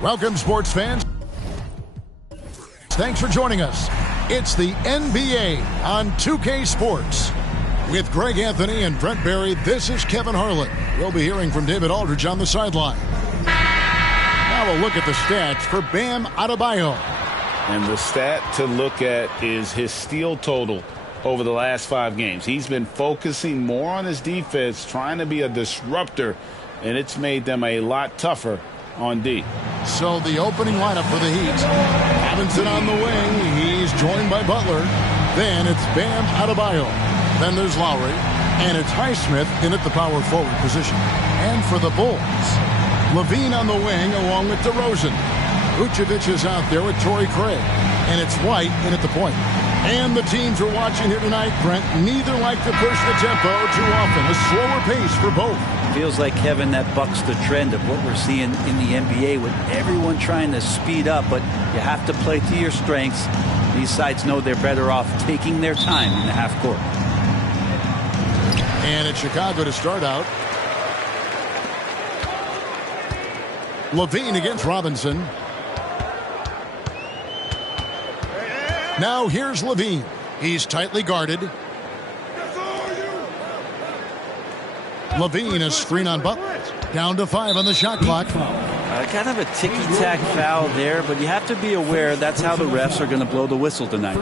Welcome, sports fans. Thanks for joining us. It's the NBA on 2K Sports. With Greg Anthony and Brent Barry, this is Kevin Harlan. We'll be hearing from David Aldridge on the sideline. Now we'll look at the stats for Bam Adebayo. And the stat to look at is his steal total over the last 5 games. He's been focusing more on his defense, trying to be a disruptor, and it's made them a lot tougher on D. So the opening lineup for the Heat. Robinson on the wing. He's joined by Butler. Then it's Bam Adebayo. Then there's Lowry. And it's Highsmith in at the power forward position. And for the Bulls, Levine on the wing along with DeRozan. Vucevic is out there with Torrey Craig. And it's White in at the point. And the teams we're watching here tonight, Brent, neither like to push the tempo too often. A slower pace for both. Feels like, Kevin, that bucks the trend of what we're seeing in the NBA with everyone trying to speed up, but you have to play to your strengths. These sides know they're better off taking their time in the half court. And it's Chicago to start out. Levine against Robinson. Now here's Levine. He's tightly guarded. Levine is screen on Butler. Down to 5 on the shot clock. Kind of a ticky-tack foul there, but you have to be aware that's how the refs are going to blow the whistle tonight.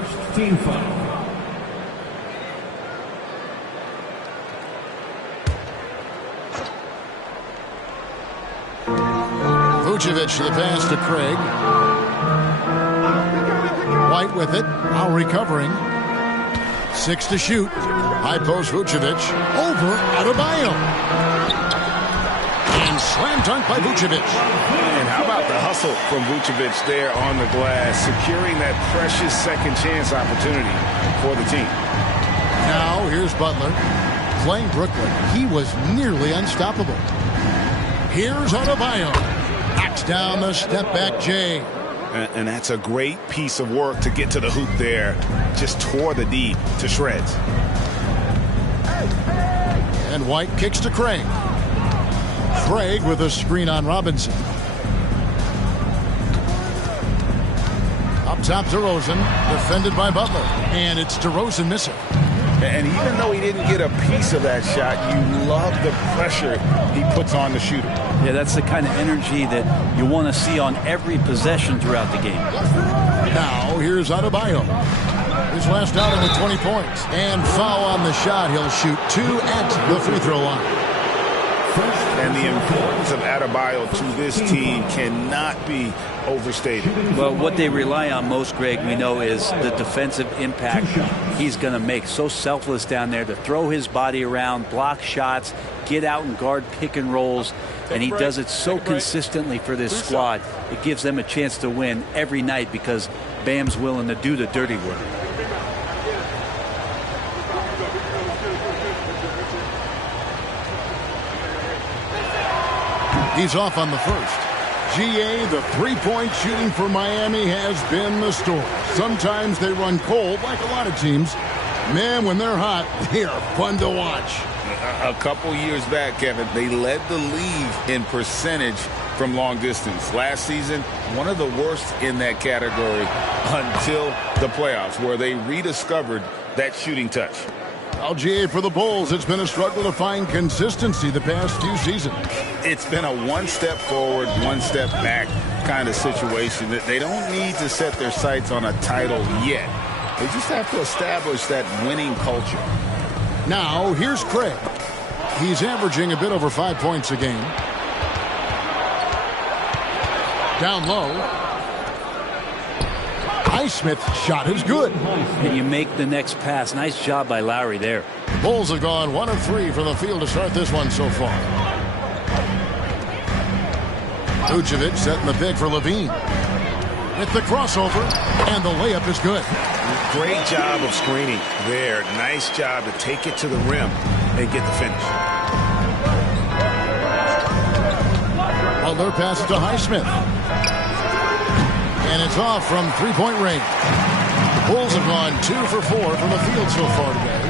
Vucevic the pass to Craig. White with it. Now recovering. 6 to shoot. High post Vucevic. Over Adebayo. And slam dunk by Vucevic. And how about the hustle from Vucevic there on the glass, securing that precious second chance opportunity for the team. Now here's Butler. Playing Brooklyn. He was nearly unstoppable. Here's Adebayo. Knocks down the step back J. And that's a great piece of work to get to the hoop there. Just tore the D to shreds. And White kicks to Craig. Craig with a screen on Robinson. Up top DeRozan, defended by Butler. And it's DeRozan missing. And even though he didn't get a piece of that shot, you love the pressure he puts on the shooter. Yeah, that's the kind of energy that you want to see on every possession throughout the game. Now, here's Adebayo. His last out with 20 points. And foul on the shot. He'll shoot 2 at the free throw line. And the importance of Adebayo to this team cannot be overstated. Well, what they rely on most, Greg, we know, is the defensive impact he's going to make. So selfless down there to throw his body around, block shots, get out and guard pick and rolls. And he does it so consistently for this squad. It gives them a chance to win every night because Bam's willing to do the dirty work. He's off on the first. GA, the three-point shooting for Miami has been the story. Sometimes they run cold, like a lot of teams. Man, when they're hot, they are fun to watch. A couple years back, Kevin, they led the league in percentage from long distance. Last season, one of the worst in that category until the playoffs, where they rediscovered that shooting touch. LGA for the Bulls, it's been a struggle to find consistency the past few seasons. It's been a one step forward, one step back kind of situation. They don't need to set their sights on a title yet. They just have to establish that winning culture. Now, here's Craig. He's averaging a bit over 5 points a game. Down low. Highsmith's shot is good. And you make the next pass. Nice job by Lowry there. The Bulls have gone 1 of 3 from the field to start this one so far. Vucevic setting the pick for Levine. With the crossover, and the layup is good. Great job of screening there. Nice job to take it to the rim and get the finish. Butler passes to Highsmith. And it's off from three-point range. The Bulls have gone 2 for 4 from the field so far today.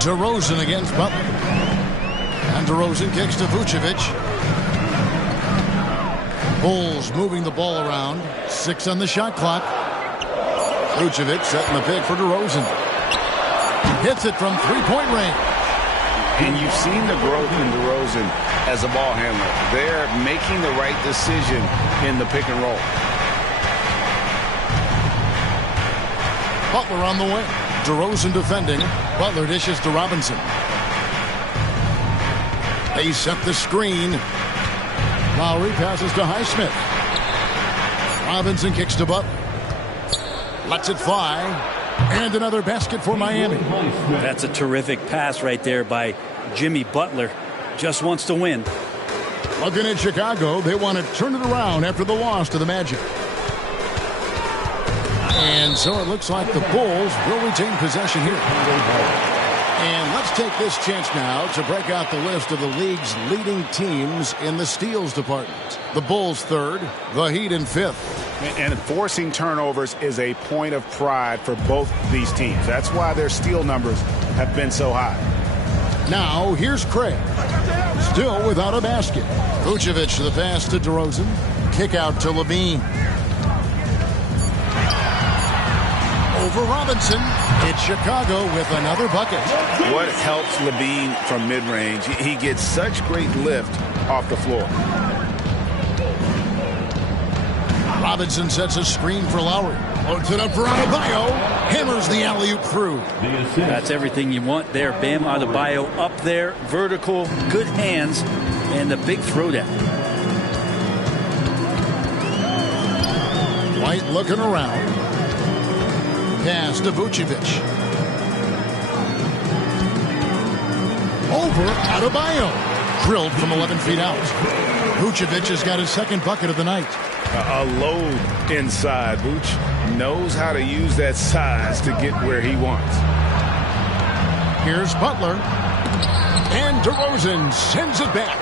DeRozan against Butler. And And DeRozan kicks to Vucevic. Bulls moving the ball around. 6 on the shot clock. Vucevic setting the pick for DeRozan. Hits it from three-point range. And you've seen the growth in DeRozan as a ball handler. They're making the right decision in the pick and roll. Butler on the wing. DeRozan defending. Butler dishes to Robinson. They set the screen. Lowry passes to Highsmith. Robinson kicks to Butler. Lets it fly. And another basket for Miami. That's a terrific pass right there by Jimmy Butler. Just wants to win. Looking at Chicago, they want to turn it around after the loss to the Magic. And so it looks like the Bulls will retain possession here. And let's take this chance now to break out the list of the league's leading teams in the steals department. The Bulls third, the Heat in fifth. And forcing turnovers is a point of pride for both these teams. That's why their steal numbers have been so high. Now here's Craig. Still without a basket. Vucevic the pass to DeRozan. Kick out to Levine. Over Robinson. It's Chicago with another bucket. What helps Levine from mid-range? He gets such great lift off the floor. Robinson sets a screen for Lowry. Loads it up for Adebayo. Hammers the alley-oop through. That's everything you want there. Bam Adebayo up there. Vertical, good hands, and the big throwdown. White looking around. Pass to Vucevic. Over Adebayo. Drilled from 11 feet out. Vucevic has got his second bucket of the night. A load inside. Vooch knows how to use that size to get where he wants. Here's Butler. And DeRozan sends it back.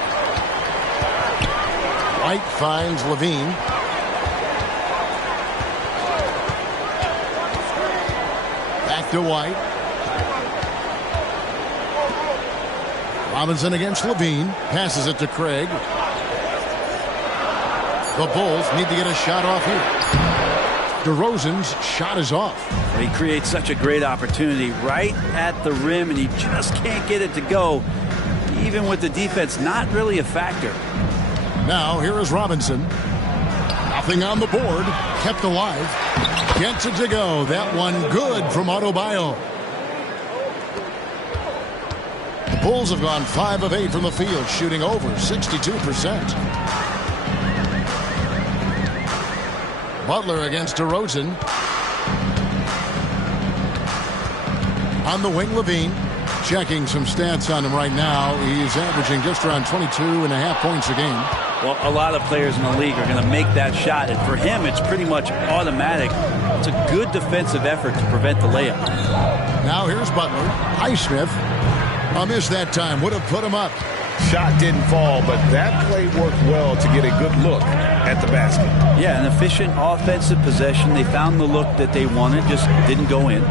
White finds Levine. Back to White. Robinson against Levine. Passes it to Craig. The Bulls need to get a shot off here. DeRozan's shot is off. He creates such a great opportunity right at the rim, and he just can't get it to go. Even with the defense not really a factor. Now here is Robinson. Nothing on the board. Kept alive. Gets it to go. That one good from Adebayo. The Bulls have gone 5 of 8 from the field, shooting over 62%. Butler against DeRozan. On the wing, Levine. Checking some stats on him right now. He's averaging just around 22.5 points a game. Well, a lot of players in the league are going to make that shot, and for him, it's pretty much automatic. It's a good defensive effort to prevent the layup. Now here's Butler. Highsmith. A miss that time. Would have put him up. Shot didn't fall, but that play worked well to get a good look at the basket. Yeah, an efficient offensive possession. They found the look that they wanted, just didn't go in.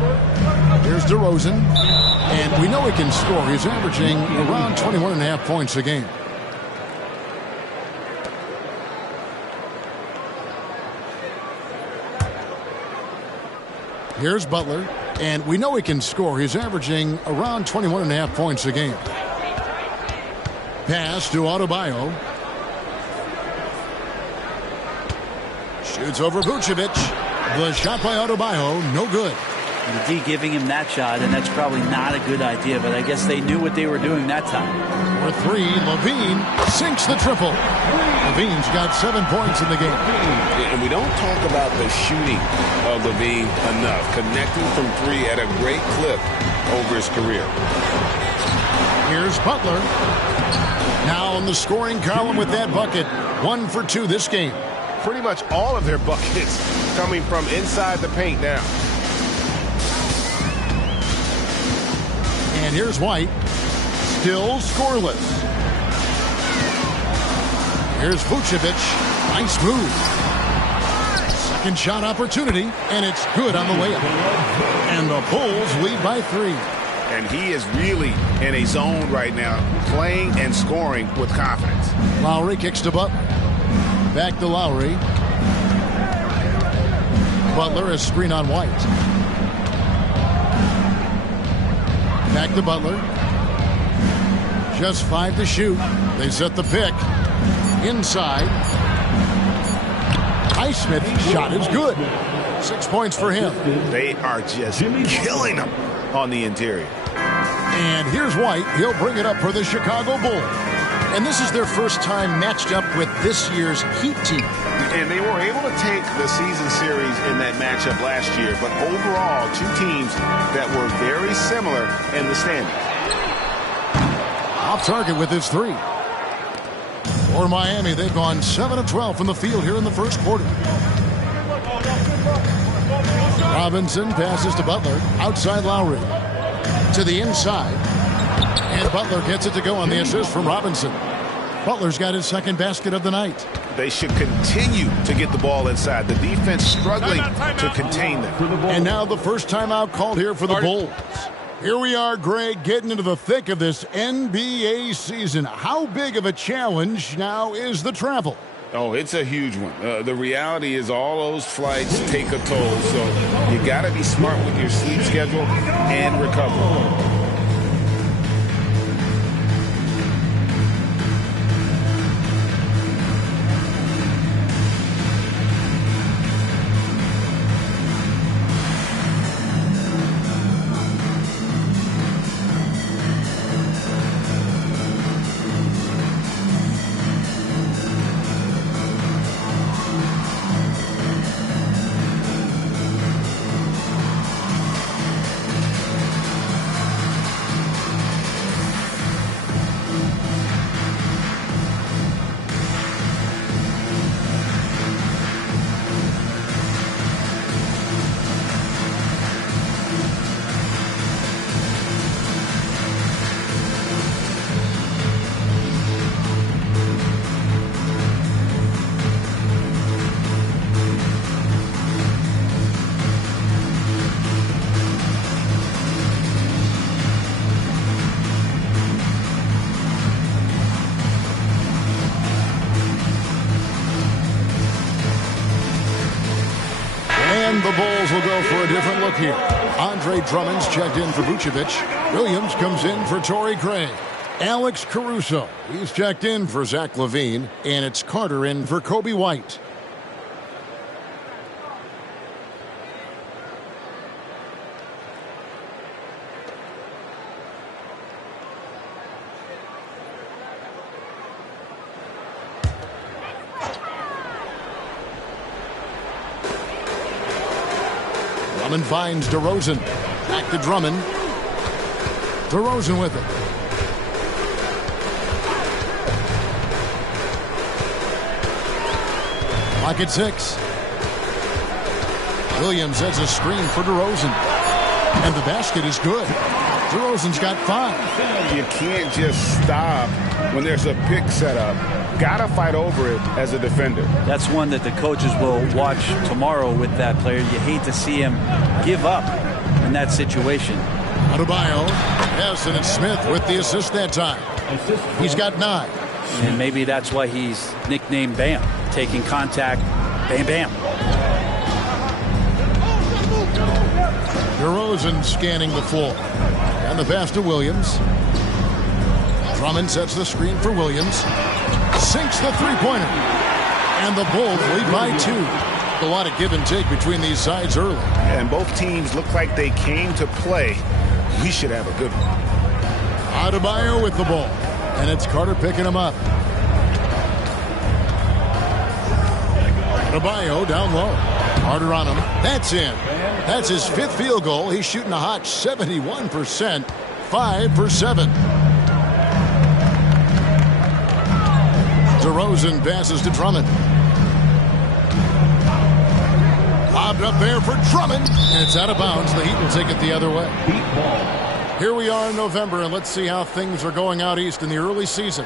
Here's DeRozan. And we know he can score. He's averaging around 21.5 points a game. Here's Butler. And we know he can score. He's averaging around 21.5 points a game. Pass to Adebayo. Shoots over Vucevic. The shot by Adebayo, no good. And the D giving him that shot, and that's probably not a good idea, but I guess they knew what they were doing that time. For three, Levine sinks the triple. Levine's got 7 points in the game. And we don't talk about the shooting of Levine enough. Connecting from three at a great clip over his career. Here's Butler. Now in the scoring column with that bucket. 1 for 2 this game. Pretty much all of their buckets coming from inside the paint now. And here's White. Still scoreless. Here's Vucevic. Nice move. Second shot opportunity, and it's good on the layup. And the Bulls lead by 3. and he is really in a zone right now, playing and scoring with confidence. Lowry kicks to Butler. Back to Lowry. Butler is screen on White. Back to Butler. Just 5 to shoot. They set the pick. Inside. Highsmith's shot is good. 6 points for him. They are just killing him on the interior. And here's White. He'll bring it up for the Chicago Bulls. And this is their first time matched up with this year's Heat team. And they were able to take the season series in that matchup last year. But overall, two teams that were very similar in the standings. Off target with his 3. For Miami, they've gone 7 of 12 from the field here in the first quarter. Robinson passes to Butler. Outside Lowry. To the inside. And Butler gets it to go on the assist from Robinson. Butler's got his second basket of the night. They should continue to get the ball inside. The defense struggling to contain them. And now the first timeout called here for the Bulls. Here we are, Greg, getting into the thick of this NBA season. How big of a challenge now is the travel? Oh, it's a huge one. The reality is all those flights take a toll, so you got to be smart with your sleep schedule and recovery. The Bulls will go for a different look here. Andre Drummond's checked in for Vucevic. Williams comes in for Torrey Craig. Alex Caruso, he's checked in for Zach LaVine. And it's Carter in for Kobe White. Drummond finds DeRozan. Back to Drummond. DeRozan with it. Clock at 6. Williams has a screen for DeRozan. And the basket is good. DeRozan's got 5. You can't just stop when there's a pick set up. Gotta fight over it as a defender. That's one that the coaches will watch tomorrow with that player. You hate to see him give up in that situation. Adebayo. Yes, and it's Smith with the assist that time. He's got 9. And maybe that's why he's nicknamed Bam. Taking contact, bam, bam. DeRozan scanning the floor. And the pass to Williams. Drummond sets the screen for Williams. Sinks the three-pointer. And the Bulls lead by 2. A lot of give and take between these sides early. And both teams look like they came to play. We should have a good one. Adebayo with the ball. And it's Carter picking him up. Adebayo down low. Carter on him. That's in. That's his 5th field goal. He's shooting a hot 71%. 5 for 7. DeRozan passes to Drummond. Lobbed up there for Drummond. And it's out of bounds. The Heat will take it the other way. Here we are in November, and let's see how things are going out east in the early season.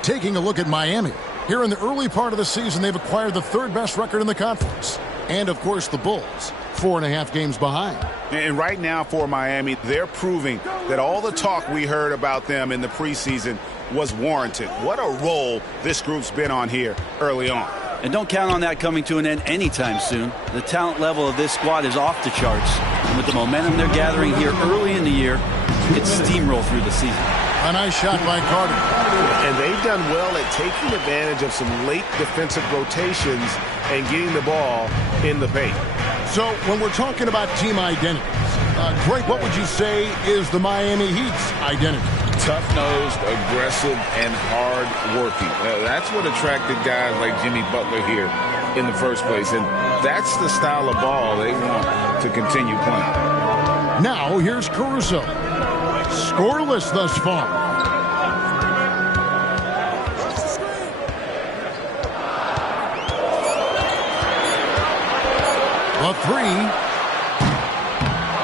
Taking a look at Miami. Here in the early part of the season, they've acquired the 3rd best record in the conference. And, of course, the Bulls, 4.5 games behind. And right now for Miami, they're proving that all the talk we heard about them in the preseason was warranted. What a role this group's been on here early on. And don't count on that coming to an end anytime soon. The talent level of this squad is off the charts. And with the momentum they're gathering here early in the year, you could steamroll through the season. A nice shot by Carter. And they've done well at taking advantage of some late defensive rotations and getting the ball in the paint. So when we're talking about team identities, Greg, what would you say is the Miami Heat's identity? Tough-nosed, aggressive, and hard-working. That's what attracted guys like Jimmy Butler here in the first place. And that's the style of ball they want to continue playing. Now here's Caruso. Scoreless thus far. A three.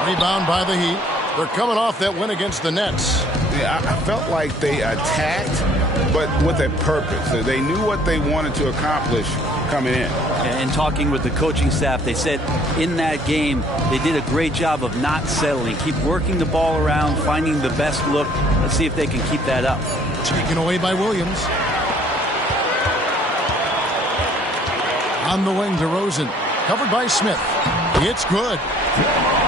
Rebound by the Heat. They're coming off that win against the Nets. Yeah, I felt like they attacked, but with a purpose. They knew what they wanted to accomplish coming in. And talking with the coaching staff, they said in that game they did a great job of not settling. Keep working the ball around, finding the best look. Let's see if they can keep that up. Taken away by Williams. On the wing, DeRozan. Covered by Smith. It's good.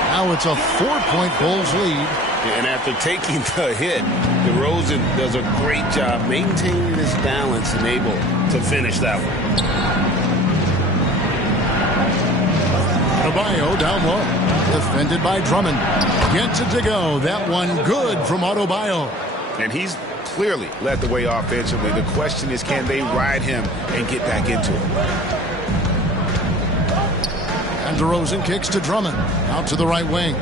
Now it's a 4-point Bulls lead. And after taking the hit, DeRozan does a great job maintaining his balance and able to finish that one. Adebayo down low. Defended by Drummond. Gets it to go. That one good from Adebayo. And he's clearly led the way offensively. The question is, can they ride him and get back into it? And DeRozan kicks to Drummond. Out to the right wing.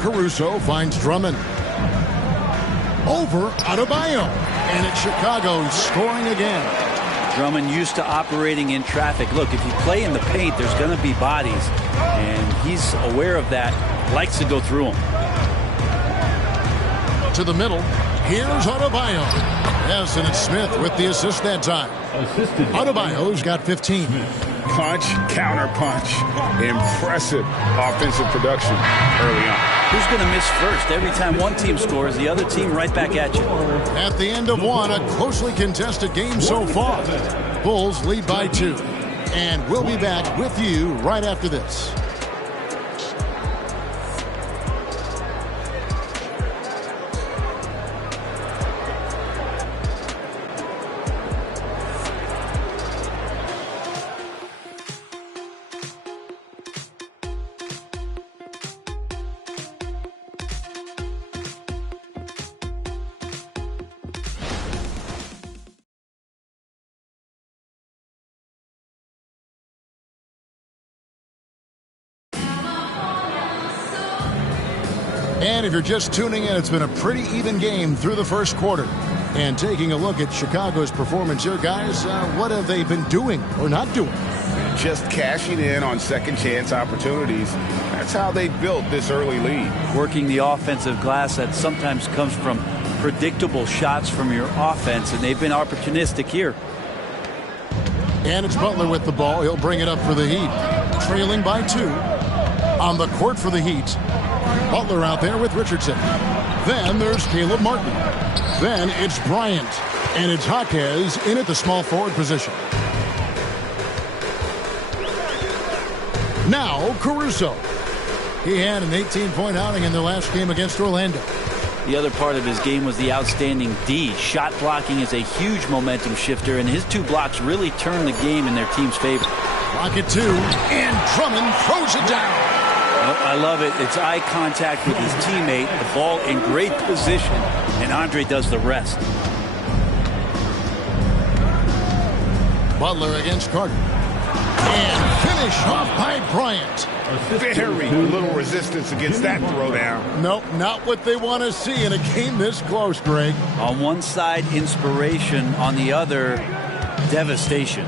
Caruso finds Drummond. Over Adebayo. And it's Chicago scoring again. Drummond used to operating in traffic. Look, if you play in the paint, there's going to be bodies. And he's aware of that. Likes to go through them. To the middle. Here's Adebayo. Yes, and it's Smith with the assist that time. Adebayo's got 15. Punch, counter punch. Impressive offensive production early on. Who's going to miss first? Every time one team scores, the other team right back at you. At the end of one, a closely contested game so far. Bulls lead by 2. And we'll be back with you right after this. And if you're just tuning in, it's been a pretty even game through the first quarter. And taking a look at Chicago's performance here, guys, what have they been doing or not doing? Just cashing in on second chance opportunities. That's how they built this early lead. Working the offensive glass that sometimes comes from predictable shots from your offense, and they've been opportunistic here. And it's Butler with the ball. He'll bring it up for the Heat. Trailing by 2. On the court for the Heat. Butler out there with Richardson. Then there's Caleb Martin. Then it's Bryant. And it's Jaquez in at the small forward position. Now Caruso. He had an 18-point outing in their last game against Orlando. The other part of his game was the outstanding D. Shot blocking is a huge momentum shifter, and his 2 blocks really turned the game in their team's favor. Clock at 2, and Drummond throws it down. I love it. It's eye contact with his teammate, the ball in great position, and Andre does the rest. Butler against Carter. And finish off by Bryant. Very little resistance against that throwdown. Nope, not what they want to see in a game this close, Greg. On one side, inspiration. On the other, devastation.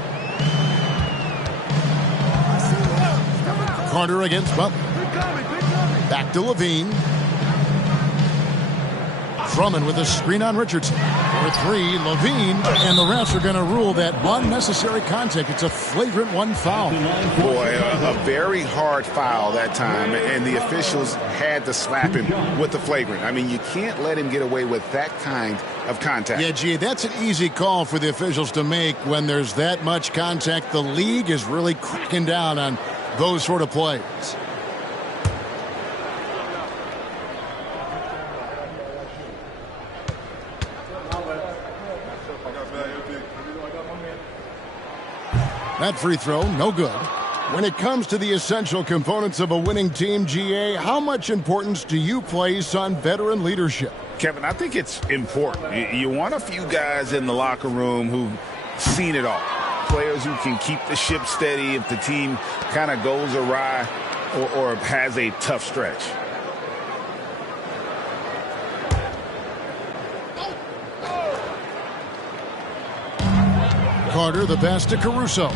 Carter against Butler. Back to Levine. Drummond with a screen on Richardson. For three, Levine, and the refs are going to rule that unnecessary contact. It's a flagrant one foul. Boy, a very hard foul that time, and the officials had to slap him with the flagrant. I mean, you can't let him get away with that kind of contact. Yeah, gee, that's an easy call for the officials to make when there's that much contact. The league is really cracking down on those sort of plays. That free throw, no good. When it comes to the essential components of a winning team, GA, how much importance do you place on veteran leadership? Kevin, I think it's important. You want a few guys in the locker room who've seen it all. Players who can keep the ship steady if the team kind of goes awry or has a tough stretch. Carter, the pass to Caruso.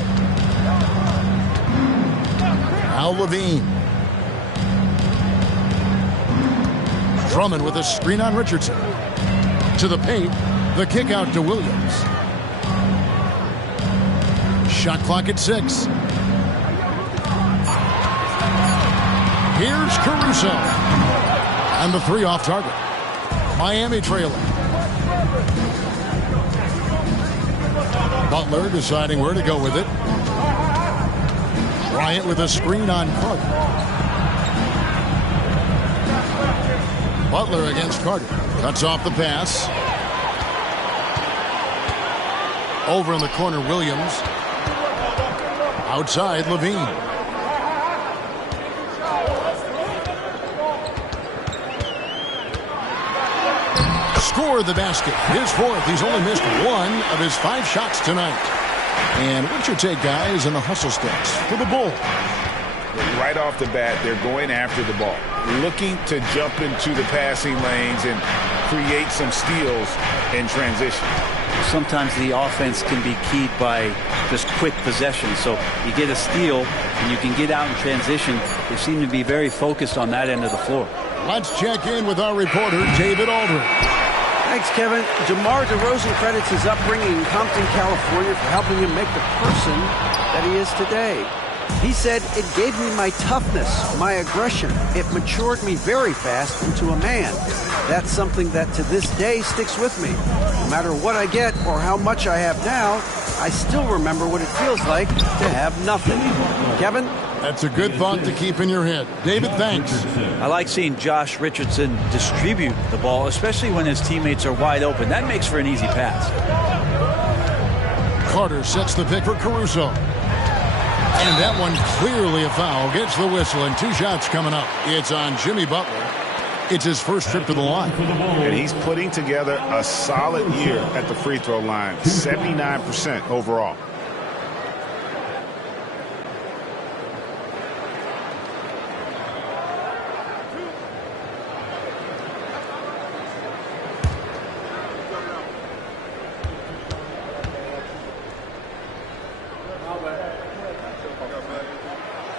Al Levine. Drummond with a screen on Richardson. To the paint, the kick out to Williams. Shot clock at 6. Here's Caruso. And the three off target. Miami trailing. Butler deciding where to go with it. Bryant with a screen on Carter. Butler against Carter. Cuts off the pass. Over in the corner, Williams. Outside, Levine. Scored the basket. His fourth. He's only missed one of his 5 shots tonight. And what's your take, guys, in the hustle steps for the Bulls? Right off the bat, they're going after the ball, looking to jump into the passing lanes and create some steals in transition. Sometimes the offense can be keyed by just quick possession. So you get a steal and you can get out in transition. They seem to be very focused on that end of the floor. Let's check in with our reporter, David Aldridge. Thanks, Kevin. DeMar DeRozan credits his upbringing in Compton, California for helping him make the person that he is today. He said, "It gave me my toughness, my aggression. It matured me very fast into a man. That's something that to this day sticks with me. No matter what I get or how much I have now, I still remember what it feels like to have nothing." Kevin? That's a good thought to keep in your head. David, thanks. I like seeing Josh Richardson distribute the ball, especially when his teammates are wide open. That makes for an easy pass. Carter sets the pick for Caruso. And that one clearly a foul. Gets the whistle, and 2 shots coming up. It's on Jimmy Butler. It's his first trip to the line. And he's putting together a solid year at the free throw line. 79% overall.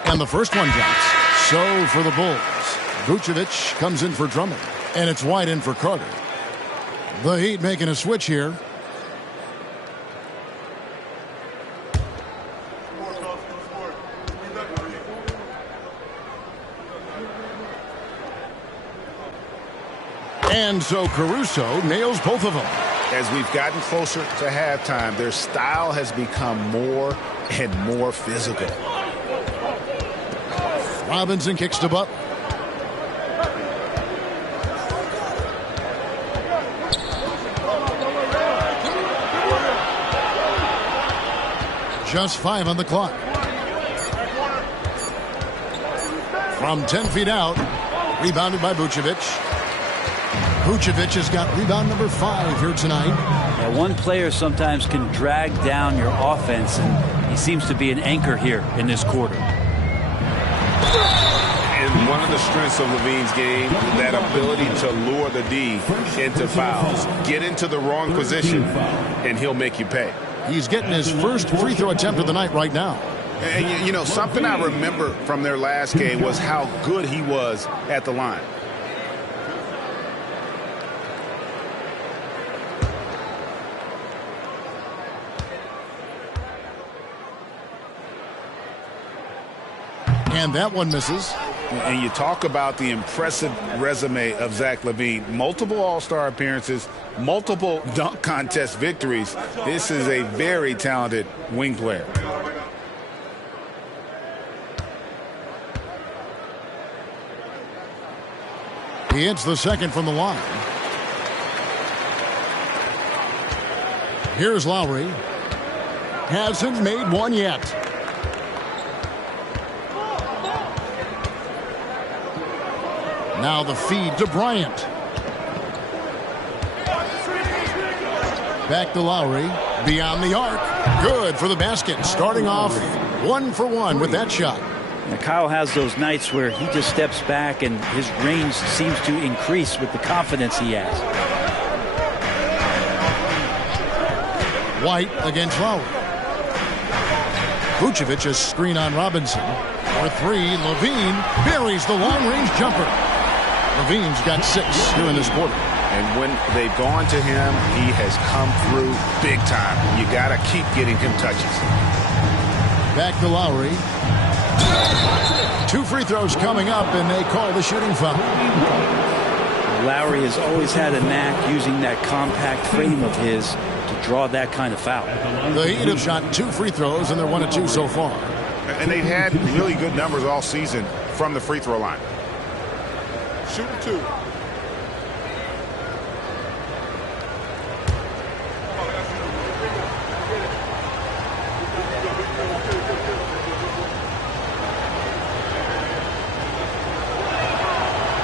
And the first one drops. So for the Bulls, Vucevic comes in for Drummond. And it's wide in for Carter. The Heat making a switch here. And so Caruso nails both of them. As we've gotten closer to halftime, their style has become more and more physical. Robinson kicks to Butler. Just 5 on the clock. From 10 feet out, rebounded by Vucevic. Vucevic has got rebound number 5 here tonight. Yeah, one player sometimes can drag down your offense, and he seems to be an anchor here in this quarter. And one of the strengths of Levine's game, that ability to lure the D into fouls. Get into the wrong position, and he'll make you pay. He's getting his first free throw attempt of the night right now. And, you know, something I remember from their last game was how good he was at the line. And that one misses. And you talk about the impressive resume of Zach LaVine. Multiple All-Star appearances, multiple dunk contest victories. This is a very talented wing player. He hits the second from the line. Here's Lowry. Hasn't made one yet. Now the feed to Bryant. Back to Lowry. Beyond the arc. Good for the basket. Starting off 1 for 1 with that shot. Now, Kyle has those nights where he just steps back and his range seems to increase with the confidence he has. White against Lowry. Vucevic a screen on Robinson. For 3, LaVine buries the long-range jumper. LaVine's got 6 here in this quarter. And when they've gone to him, he has come through big time. You got to keep getting him touches. Back to Lowry. 2 free throws coming up, and they call the shooting foul. Lowry has always had a knack using that compact frame of his to draw that kind of foul. The Heat have shot 2 free throws, and they're 1 of 2 so far. And they've had really good numbers all season from the free throw line. Shooting 2.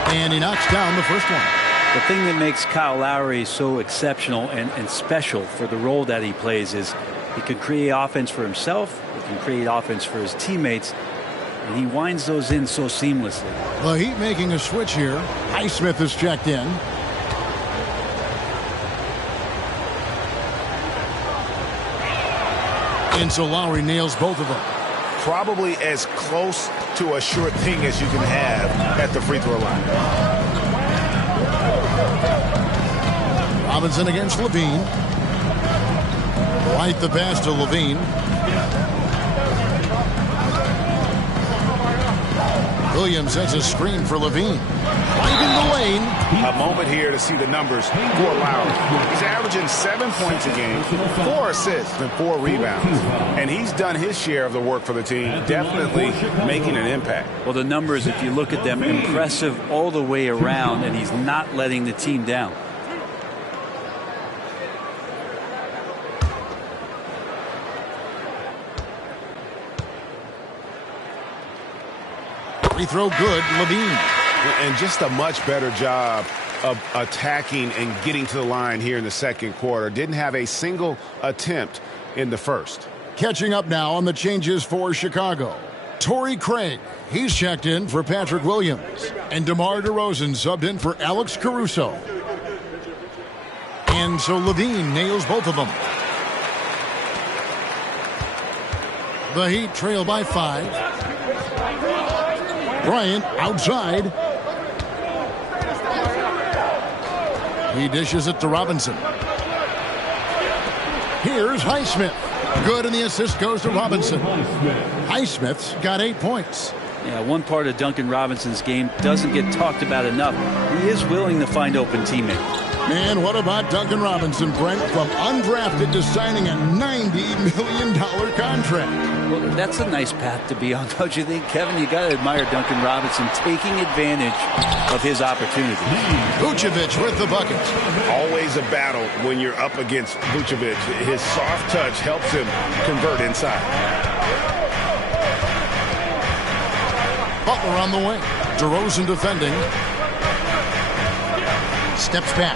And he knocks down the first one. The thing that makes Kyle Lowry so exceptional and special for the role that he plays is he can create offense for himself, he can create offense for his teammates, and he winds those in so seamlessly. The Heat making a switch here. Highsmith is checked in. And so Lowry nails both of them. Probably as close to a sure thing as you can have at the free throw line. Robinson against LaVine. Right the pass to LaVine. Williams has a screen for LaVine. Right in the lane. A moment here to see the numbers for Lowry. He's averaging 7 points a game, 4 assists, and 4 rebounds. And he's done his share of the work for the team, definitely making an impact. Well, the numbers, if you look at them, impressive all the way around, and he's not letting the team down. Free throw good, LaVine. And just a much better job of attacking and getting to the line here in the second quarter. Didn't have a single attempt in the first. Catching up now on the changes for Chicago. Torrey Craig, he's checked in for Patrick Williams. And DeMar DeRozan subbed in for Alex Caruso. And so LaVine nails both of them. The Heat trail by 5. Bryant outside. He dishes it to Robinson. Here's Highsmith. Good, and the assist goes to Robinson. Highsmith's got 8 points. Yeah, one part of Duncan Robinson's game doesn't get talked about enough. He is willing to find open teammates. Man, what about Duncan Robinson, Brent, from undrafted to signing a $90 million contract? Well, that's a nice path to be on, don't you think, Kevin? You got to admire Duncan Robinson taking advantage of his opportunity. Vucevic with the bucket. Always a battle when you're up against Vucevic. His soft touch helps him convert inside. Butler on the wing. DeRozan defending. Steps back.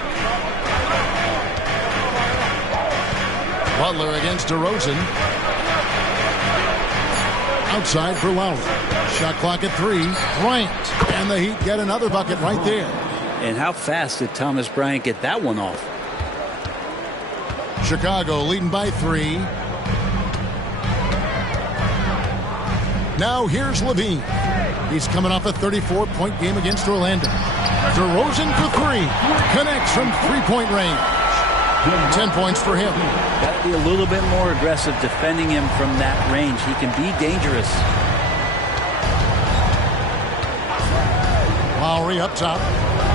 Butler against DeRozan. Outside for Lowry. Shot clock at 3. Bryant. And the Heat get another bucket right there. And how fast did Thomas Bryant get that one off? Chicago leading by 3. Now here's LaVine. He's coming off a 34-point game against Orlando. DeRozan for 3. Connects from three-point range. 10 points for him. Got to be a little bit more aggressive defending him from that range. He can be dangerous. Lowry up top.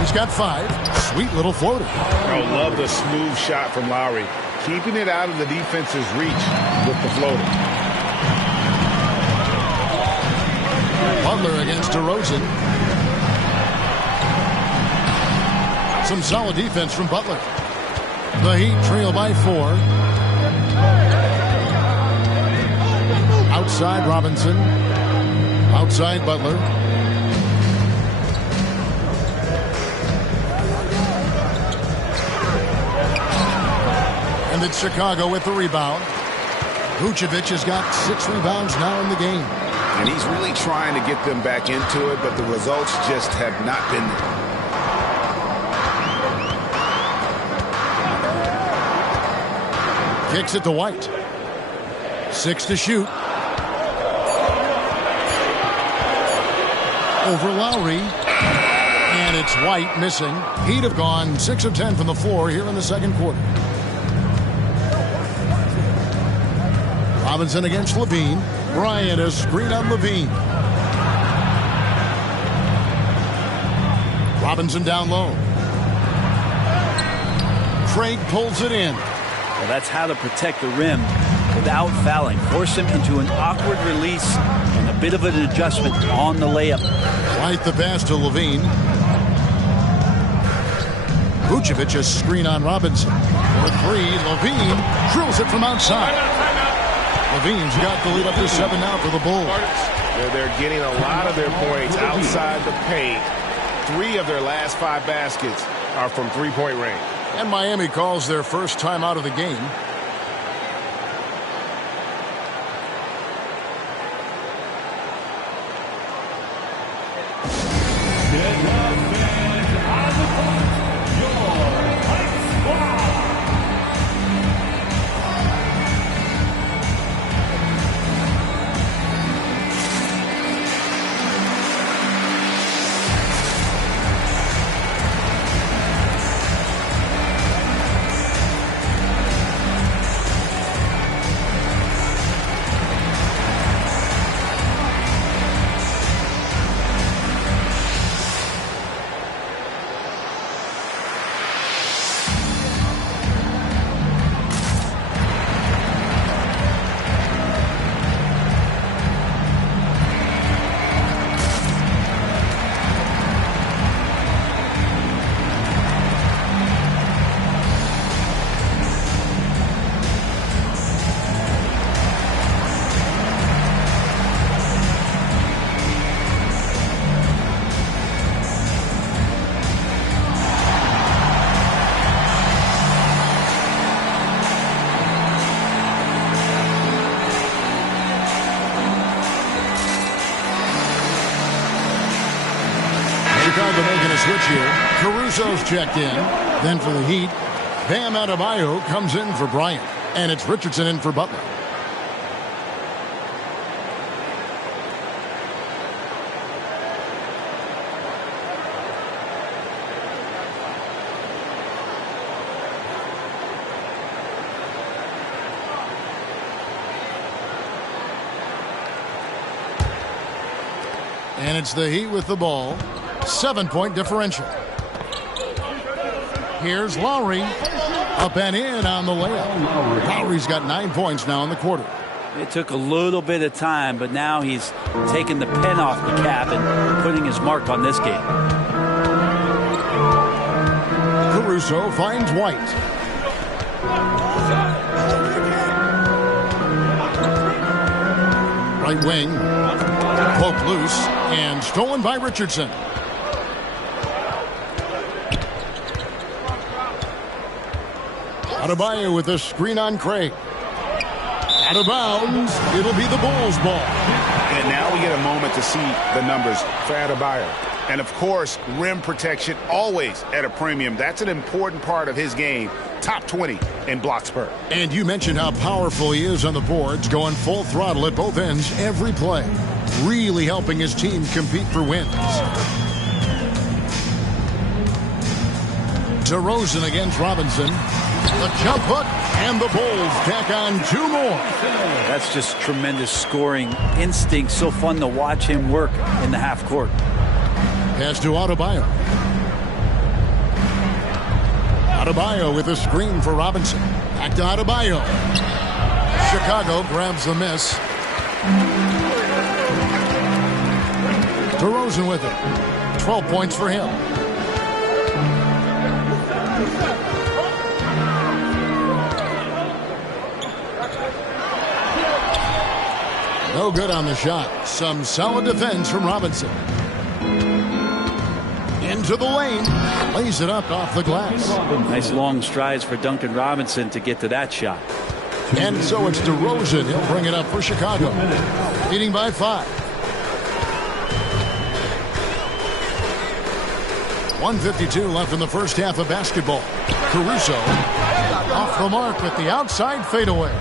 He's got 5. Sweet little floater. I love the smooth shot from Lowry. Keeping it out of the defense's reach with the floater. Butler against DeRozan. Some solid defense from Butler. The Heat trail by 4. Outside Robinson. Outside Butler. And it's Chicago with the rebound. Vucevic has got 6 rebounds now in the game. And he's really trying to get them back into it, but the results just have not been there. Kicks it to White. 6 to shoot. Over Lowry. And it's White missing. He'd have gone 6 of 10 from the floor here in the second quarter. Robinson against Levine. Bryant is screen on Levine. Robinson down low. Craig pulls it in. Well, that's how to protect the rim without fouling. Force him into an awkward release and a bit of an adjustment on the layup. White the pass to Levine. Vucevic is screen on Robinson. For 3, Levine drills it from outside. Levine's got the lead up to 7 now for the Bulls. They're getting a lot of their points outside the paint. 3 of their last 5 baskets are from three-point range. And Miami calls their first time out of the game. Chicago making a switch here. Caruso's checked in. Then for the Heat, Bam Adebayo comes in for Bryant. And it's Richardson in for Butler. And it's the Heat with the ball. 7-point differential. Here's Lowry. Up and in on the layup. Lowry's got 9 points now in the quarter. It took a little bit of time, but now he's taking the pen off the cap and putting his mark on this game. Caruso finds White. Right wing. Poked loose and stolen by Richardson. Adebayo with a screen on Craig. Out of bounds. It'll be the Bulls' ball. And now we get a moment to see the numbers for Adebayo. And, of course, rim protection always at a premium. That's an important part of his game. Top 20 in blocks per. And you mentioned how powerful he is on the boards, going full throttle at both ends every play. Really helping his team compete for wins. DeRozan against Robinson. The jump hook, and the Bulls tack on 2 more. That's just tremendous scoring instinct. So fun to watch him work in the half court. Pass to Adebayo. Adebayo with a screen for Robinson. Back to Adebayo. Chicago grabs the miss. DeRozan with it. 12 points for him. No good on the shot. Some solid defense from Robinson. Into the lane. Lays it up off the glass. Nice long strides for Duncan Robinson to get to that shot. And so it's DeRozan. He'll bring it up for Chicago. Leading by 5. 1:52 left in the first half of basketball. Caruso off the mark with the outside fadeaway.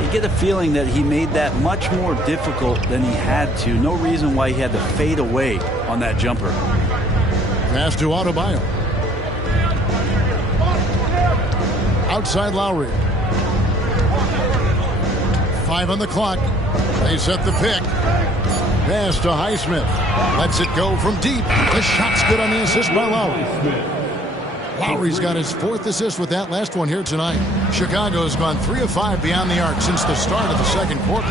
You get a feeling that he made that much more difficult than he had to. No reason why he had to fade away on that jumper. Pass to Adebayo. Outside Lowry. 5 on the clock. They set the pick. Pass to Highsmith. Lets it go from deep. The shot's good on the assist by Lowry. Lowry's got his 4th assist with that last one here tonight. Chicago's gone 3 of 5 beyond the arc since the start of the second quarter.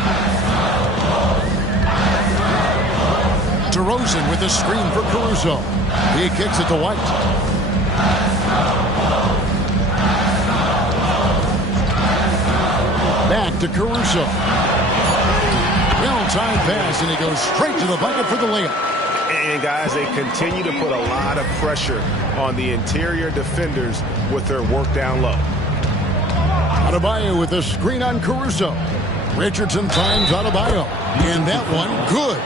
DeRozan with a screen for Caruso. He kicks it to White. Back to Caruso. Well-timed pass, and he goes straight to the bucket for the layup. And guys, they continue to put a lot of pressure on the interior defenders with their work down low. Adebayo with a screen on Caruso. Richardson finds Adebayo. And that one, good.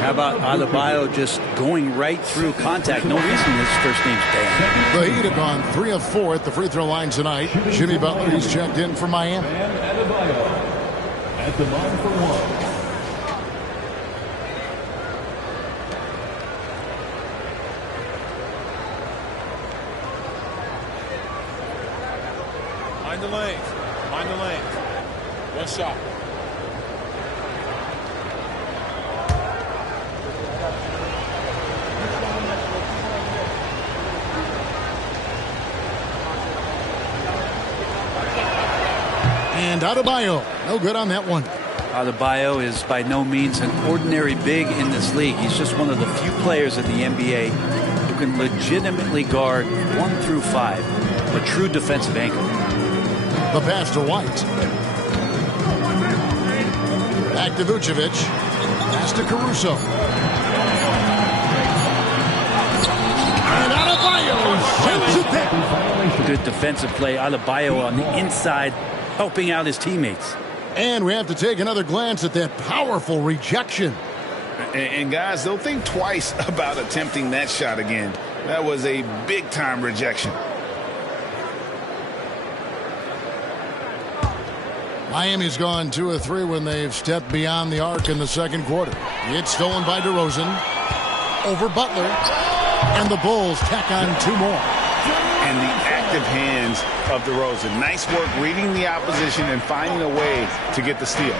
How about Adebayo just going right through contact? No reason his first name's Dan. The Heat have gone 3 of 4 at the free throw line tonight. Jimmy Butler, he's checked in for Miami. Adebayo at the line for 1. Mind the lanes. Mind the lanes. One shot. And Adebayo, no good on that one. Adebayo is by no means an ordinary big in this league. He's just one of the few players in the NBA who can legitimately guard 1 through 5. A true defensive anchor. The pass to White. Back to Vucevic. Pass to Caruso. And Adebayo sends it there. Good defensive play. Adebayo on the inside, helping out his teammates. And we have to take another glance at that powerful rejection. And guys, they'll think twice about attempting that shot again. That was a big-time rejection. Miami's gone 2 of 3 when they've stepped beyond the arc in the second quarter. It's stolen by DeRozan. Over Butler. And the Bulls tack on 2 more. And the active hands of DeRozan. Nice work reading the opposition and finding a way to get the steal.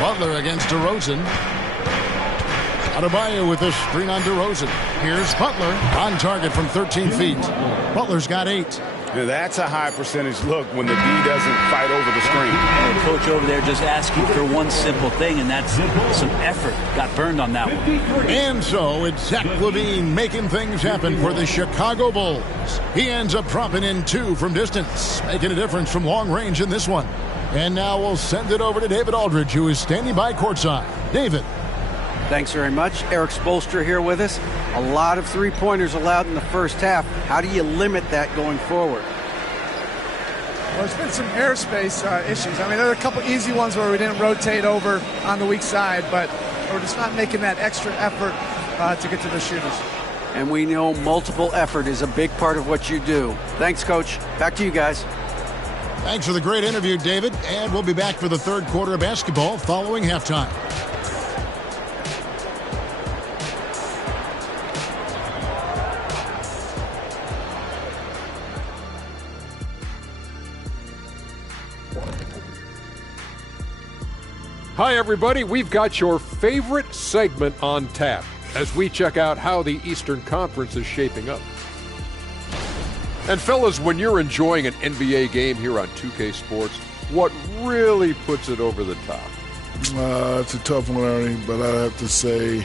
Butler against DeRozan. Adebayo with a screen on DeRozan. Here's Butler on target from 13 feet. Butler's got 8. Now that's a high percentage look when the D doesn't fight over the screen. And the coach over there just asking for one simple thing, and that's some effort. Got burned on that one. And so it's Zach LaVine making things happen for the Chicago Bulls. He ends up dropping in 2 from distance, making a difference from long range in this one. And now we'll send it over to David Aldridge, who is standing by courtside. David. Thanks very much. Eric Spoelstra here with us. A lot of three-pointers allowed in the first half. How do you limit that going forward? Well, there's been some airspace issues. I mean, there are a couple easy ones where we didn't rotate over on the weak side, but we're just not making that extra effort to get to the shooters. And we know multiple effort is a big part of what you do. Thanks, Coach. Back to you guys. Thanks for the great interview, David. And we'll be back for the third quarter of basketball following halftime. Hi, everybody. We've got your favorite segment on tap as we check out how the Eastern Conference is shaping up. And, fellas, when you're enjoying an NBA game here on 2K Sports, what really puts it over the top? It's a tough one, Ernie, but I have to say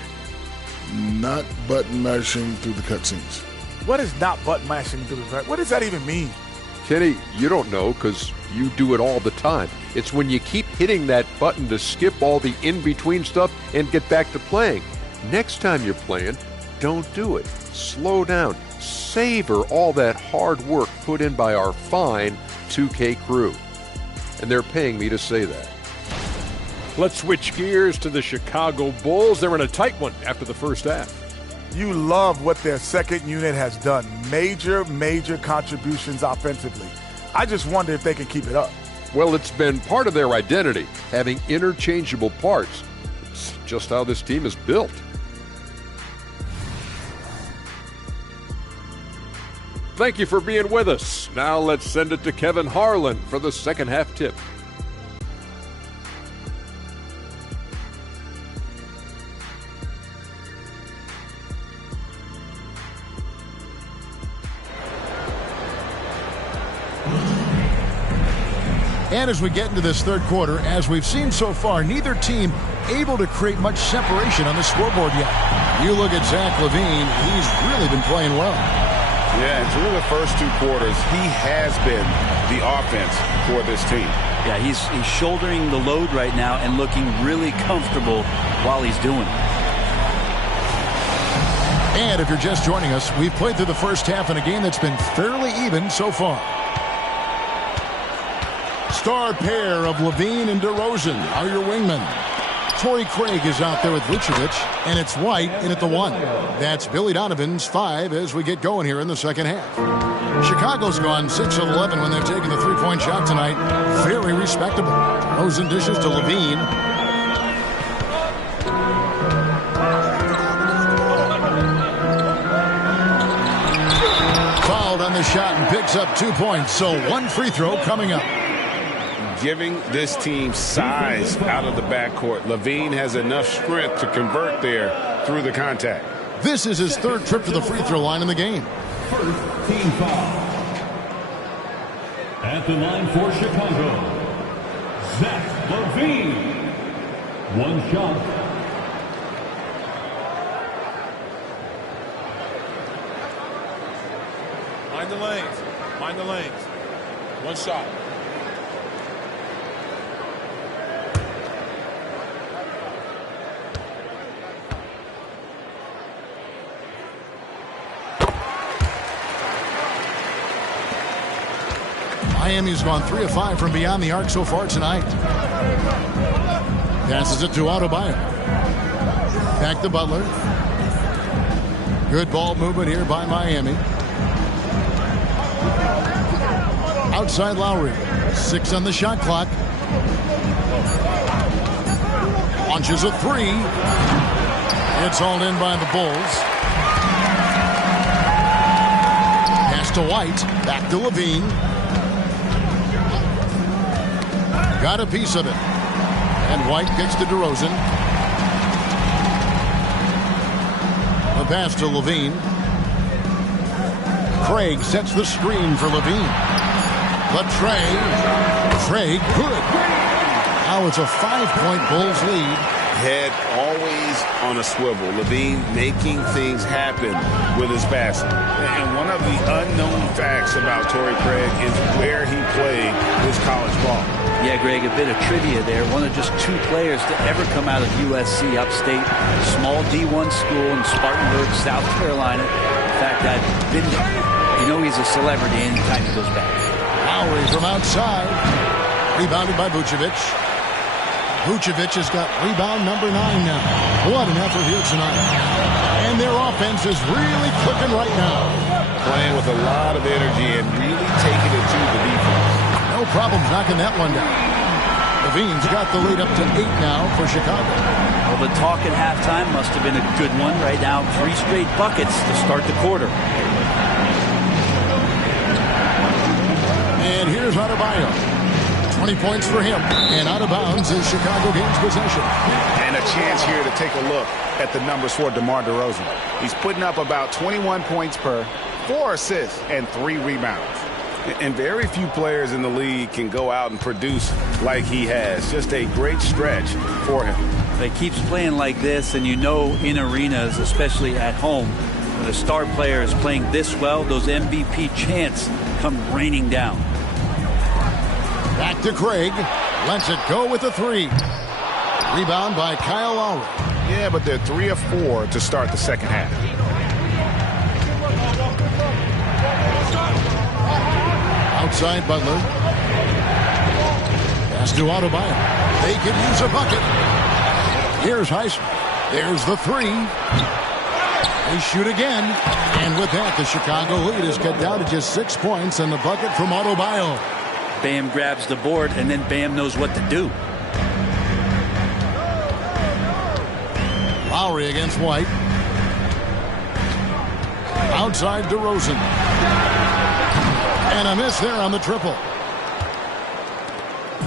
not button mashing through the cutscenes. What is not button mashing through the cutscenes? What does that even mean? Kenny, you don't know because you do it all the time. It's when you keep hitting that button to skip all the in-between stuff and get back to playing. Next time you're playing, don't do it. Slow down. Savor all that hard work put in by our fine 2K crew. And they're paying me to say that. Let's switch gears to the Chicago Bulls. They're in a tight one after the first half. You love what their second unit has done. Major contributions offensively. I just wonder if they can keep it up. Well, it's been part of their identity, having interchangeable parts. It's just how this team is built. Thank you for being with us. Now let's send it to Kevin Harlan for the second half tip. And as we get into this third quarter, as we've seen so far, neither team able to create much separation on the scoreboard yet. You look at Zach LaVine, he's really been playing well. Yeah, and through the first two quarters, he has been the offense for this team. Yeah, he's shouldering the load right now and looking really comfortable while he's doing it. And if you're just joining us, we've played through the first half in a game that's been fairly even so far. Star pair of LaVine and DeRozan are your wingmen. Torrey Craig is out there with Vucevic, and it's White in at the 1. That's Billy Donovan's 5 as we get going here in the second half. Chicago's gone 6 of 11 when they've taken the three-point shot tonight. Very respectable. DeRozan dishes to LaVine. Fouled on the shot and picks up 2 points, so one free throw coming up. Giving this team size out of the backcourt. LaVine has enough strength to convert there through the contact. This is his third trip to the free throw line in the game. First team foul. At the line for Chicago, Zach LaVine. One shot. Mind the lanes. Mind the lanes. One shot. Miami's gone 3 of 5 from beyond the arc so far tonight. Passes it to Adebayo. Back to Butler. Good ball movement here by Miami. Outside Lowry. 6 on the shot clock. Launches a 3. It's hauled in by the Bulls. Pass to White. Back to LaVine. Got a piece of it. And White kicks to DeRozan. The pass to LaVine. Craig sets the screen for LaVine. Craig good. Now it's a 5-point Bulls lead. Head always on a swivel. LaVine making things happen with his passing. And one of the unknown facts about Torrey Craig is where he played his college ball. Yeah, Greg, a bit of trivia there. One of just 2 players to ever come out of USC upstate. Small D1 school in Spartanburg, South Carolina. In fact, I've been there. You know he's a celebrity anytime he goes back. Lowry from outside. Rebounded by Vucevic. Vucevic has got rebound number 9 now. What an effort here tonight. And their offense is really clicking right now. Playing with a lot of energy and really taking it to the defense. No problems knocking that one down. LaVine's got the lead up to 8 now for Chicago. Well, the talk at halftime must have been a good one. Right now, 3 straight buckets to start the quarter. And here's Adebayo. 20 points for him. And out of bounds is Chicago gains possession. And a chance here to take a look at the numbers for DeMar DeRozan. He's putting up about 21 points per, 4 assists, and 3 rebounds. And very few players in the league can go out and produce like he has. Just a great stretch for him. He keeps playing like this, and you know in arenas, especially at home, when a star player is playing this well, those MVP chants come raining down. Back to Craig. Lets it go with a 3. Rebound by Kyle Lowry. Yeah, but they're 3 of 4 to start the second half. Outside Butler. Pass to Adebayo. They could use a bucket. Here's Highsmith. There's the 3. They shoot again. And with that, the Chicago lead is cut down to just 6 points and the bucket from Adebayo. Bam grabs the board, and then Bam knows what to do. Lowry against White. Outside DeRozan. And a miss there on the triple.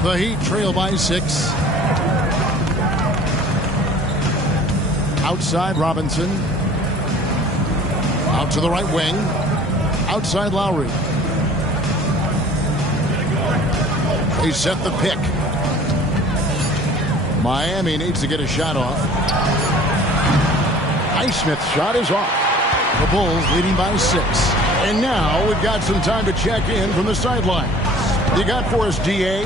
The Heat trail by 6. Outside Robinson. Out to the right wing. Outside Lowry. They set the pick. Miami needs to get a shot off. Highsmith's shot is off. The Bulls leading by 6. And now we've got some time to check in from the sidelines. You got for us, D.A.?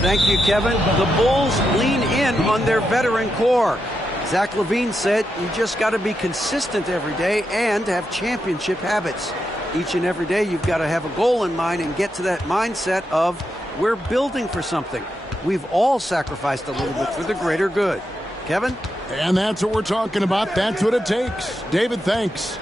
Thank you, Kevin. The Bulls lean in on their veteran core. Zach LaVine said you just got to be consistent every day and have championship habits. Each and every day you've got to have a goal in mind and get to that mindset of we're building for something. We've all sacrificed a little bit for the greater good. Kevin? And that's what we're talking about. That's what it takes. David, thanks.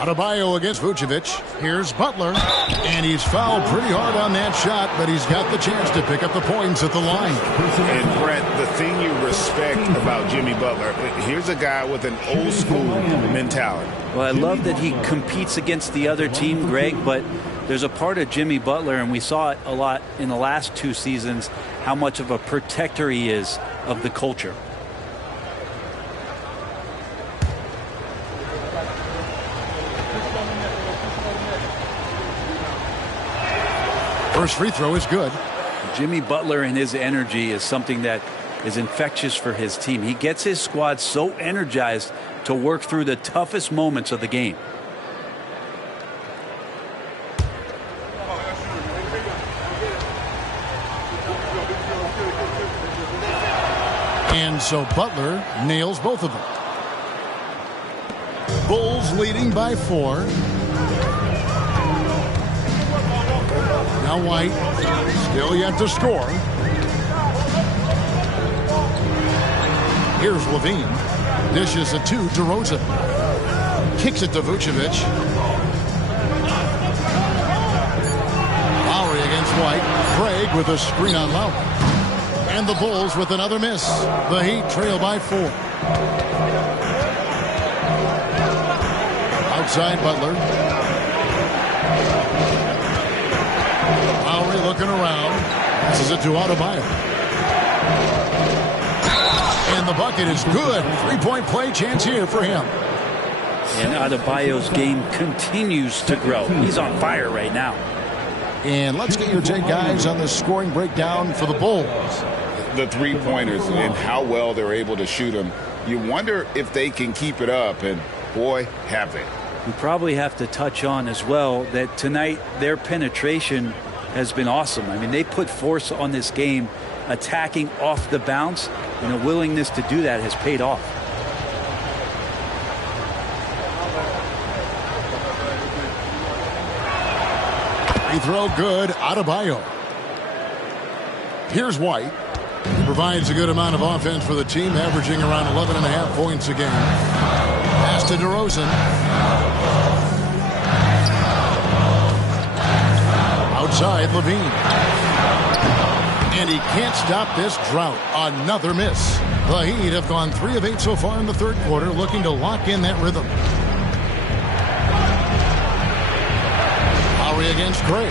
Adebayo against Vucevic. Here's Butler. And he's fouled pretty hard on that shot, but he's got the chance to pick up the points at the line. And Brent, the thing you respect about Jimmy Butler, here's a guy with an old school mentality. Well, I love that he competes against the other team, Greg, but there's a part of Jimmy Butler, and we saw it a lot in the last 2 seasons, how much of a protector he is of the culture. First free throw is good. Jimmy Butler and his energy is something that is infectious for his team. He gets his squad so energized to work through the toughest moments of the game. And so Butler nails both of them. Bulls leading by 4. Now White, still yet to score. Here's LaVine. Dishes it to DeRozan. Kicks it to Vucevic. Lowry against White. Craig with a screen on Lowry. And the Bulls with another miss. The Heat trail by 4. Outside Butler. Lowry looking around. Passes it to Adebayo. And the bucket is good. 3-point play chance here for him. And Adebayo's game continues to grow. He's on fire right now. And let's get your take, guys, on the scoring breakdown for the Bulls. The 3-pointers and how well they're able to shoot them. You wonder if they can keep it up, and boy, have they. We probably have to touch on as well that tonight their penetration has been awesome. I mean, they put force on this game, attacking off the bounce, and a willingness to do that has paid off. Free throw good. Adebayo. Here's White. He provides a good amount of offense for the team, averaging around 11.5 points a game. Pass to DeRozan. Outside LaVine. And he can't stop this drought. Another miss. The Heat have gone 3 of 8 so far in the third quarter, looking to lock in that rhythm. Lowry against Craig.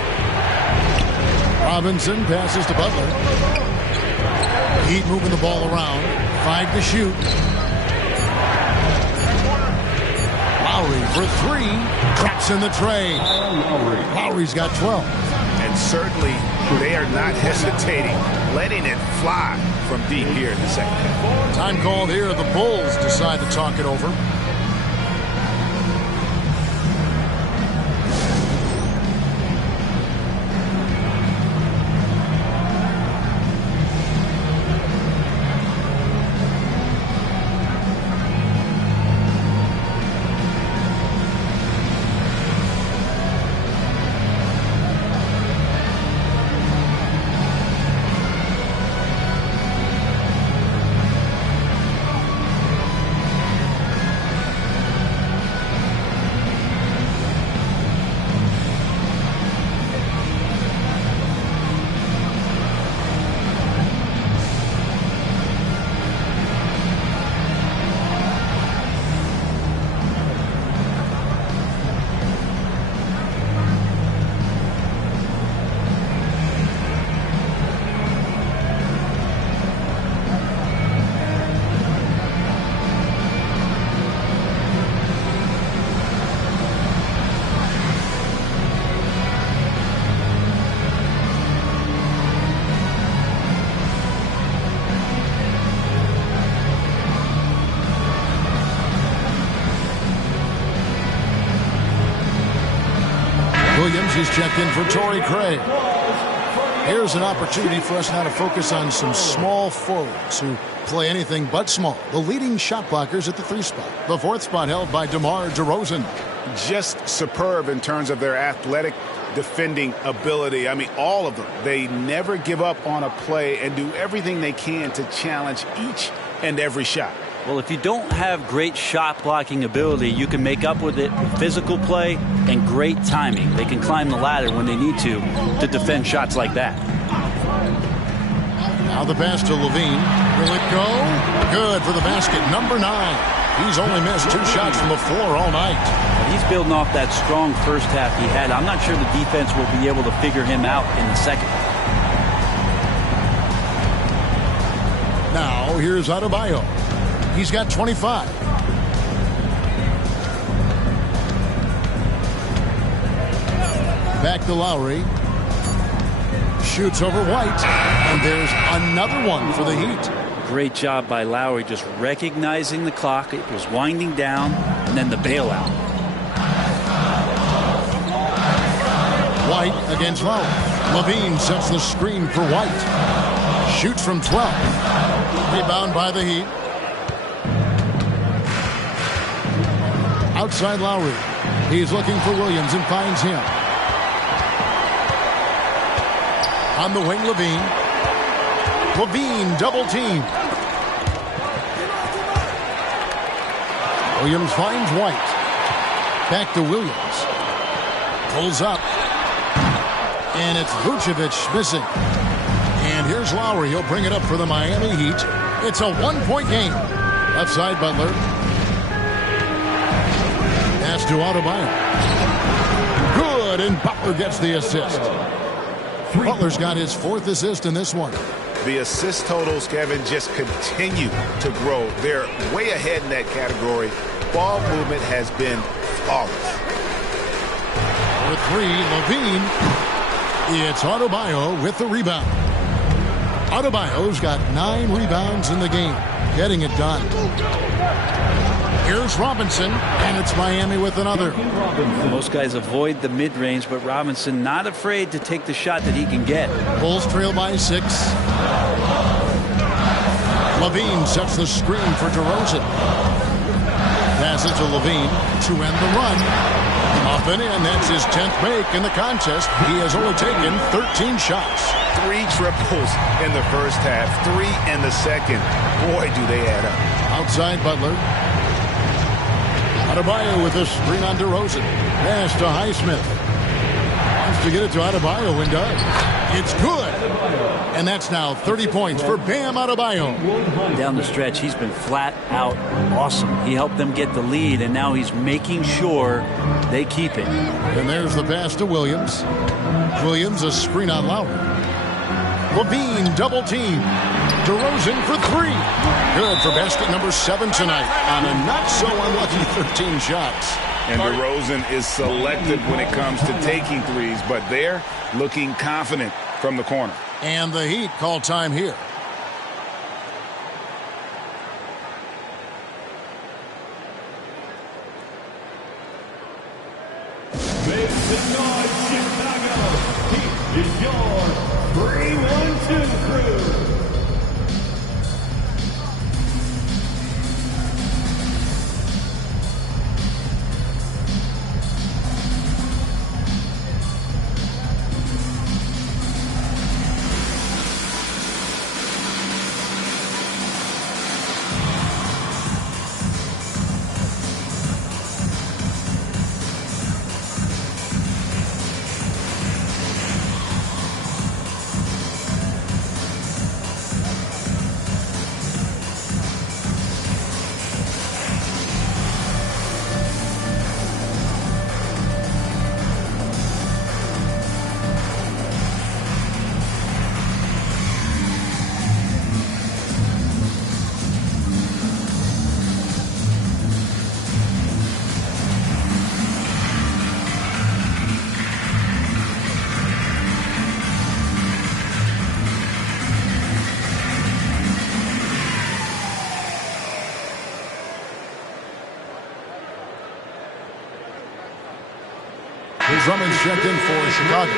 Robinson passes to Butler. Heat moving the ball around. 5 to shoot. Lowry for 3. Traps in the tray. Lowry's got 12. And certainly they are not hesitating, letting it fly from deep here in the second half. Time called here. The Bulls decide to talk it over. Williams is checked in for Torrey Craig. Here's an opportunity for us now to focus on some small forwards who play anything but small. The leading shot blockers at the 3 spot. The 4th spot held by DeMar DeRozan. Just superb in terms of their athletic defending ability. I mean, all of them. They never give up on a play and do everything they can to challenge each and every shot. Well, if you don't have great shot blocking ability, you can make up with it with physical play and great timing. They can climb the ladder when they need to defend shots like that. Now the pass to Levine. Will it go? Good for the basket. Number 9. He's only missed 2 shots from the floor all night. He's building off that strong first half he had. I'm not sure the defense will be able to figure him out in the second. Now here's Adebayo. He's got 25. Back to Lowry. Shoots over White. And there's another one for the Heat. Great job by Lowry just recognizing the clock. It was winding down, and then the bailout. White against Lowry. Levine sets the screen for White. Shoots from 12. Rebound by the Heat. Outside Lowry. He's looking for Williams and finds him. On the wing, Levine. Levine double team. Williams finds White. Back to Williams. Pulls up. And it's Vucevic missing. And here's Lowry. He'll bring it up for the Miami Heat. It's a 1-point game. Left side, Butler. Pass to Adebayo. Good, and Butler gets the assist. Butler's got his 4th assist in this one. The assist totals, Kevin, just continue to grow. They're way ahead in that category. Ball movement has been flawless. For 3, Levine. It's Adebayo with the rebound. Adebayo's got 9 rebounds in the game. Getting it done. Here's Robinson, and it's Miami with another. Most guys avoid the mid-range, but Robinson not afraid to take the shot that he can get. Bulls trail by 6. Levine sets the screen for DeRozan. Pass it to Levine to end the run. Up and in. That's his 10th make in the contest. He has only taken 13 shots. 3 triples in the first half, 3 in the second. Boy, do they add up. Outside Butler. Adebayo with a screen on DeRozan. Pass to Highsmith. to get it to Adebayo and does. It's good. And that's now 30 points for Bam Adebayo. Down the stretch, he's been flat out awesome. He helped them get the lead, and now he's making sure they keep it. And there's the pass to Williams. Williams, a screen on Lowry. Levine, double team. DeRozan for three. Good for basket number 7 tonight on a not-so-unlucky 13 shots. And DeRozan is selective when it comes to taking threes, but they're looking confident from the corner. And the Heat call time here. Make some noise, Chicago. Heat is your 3-1-2 crew. Drummond's checked in for Chicago.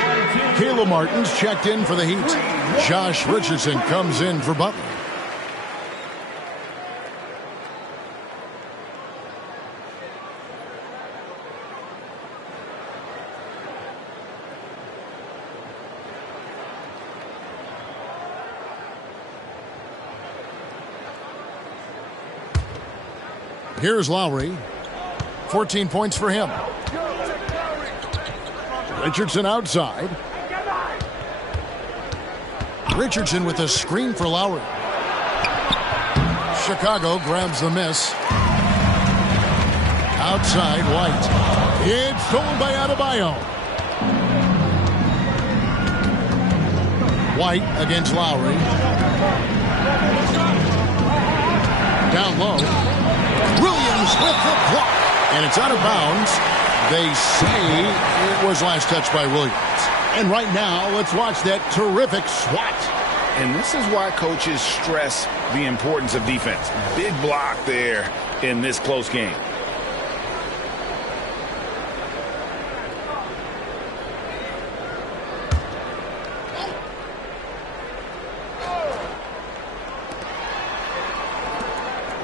Caleb Martin's checked in for the Heat. Josh Richardson comes in for Butler. Here's Lowry. 14 points for him. Richardson outside. Richardson with a screen for Lowry. Chicago grabs the miss. Outside, White. It's stolen by Adebayo. White against Lowry. Down low. Williams with the block. And it's out of bounds. They say it was last touched by Williams. And right now, let's watch that terrific swat. And this is why coaches stress the importance of defense. Big block there in this close game.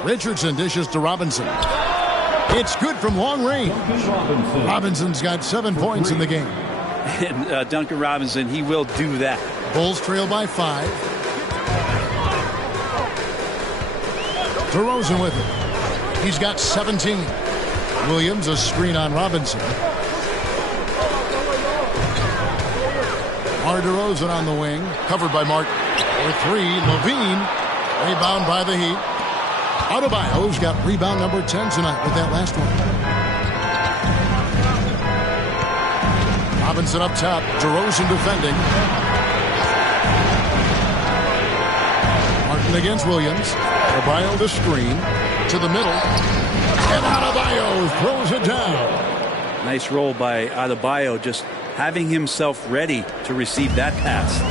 Richardson dishes to Robinson. It's good from long range. Robinson's got 7 points in the game. And Duncan Robinson, he will do that. Bulls trail by 5. DeRozan with it. He's got 17. Williams, a screen on Robinson. Mar DeRozan on the wing, covered by Martin. For 3, Levine, rebound by the Heat. Adebayo's got rebound number 10 tonight with that last one. Robinson up top. DeRozan defending. Martin against Williams. Adebayo the screen. To the middle. And Adebayo throws it down. Nice roll by Adebayo, just having himself ready to receive that pass.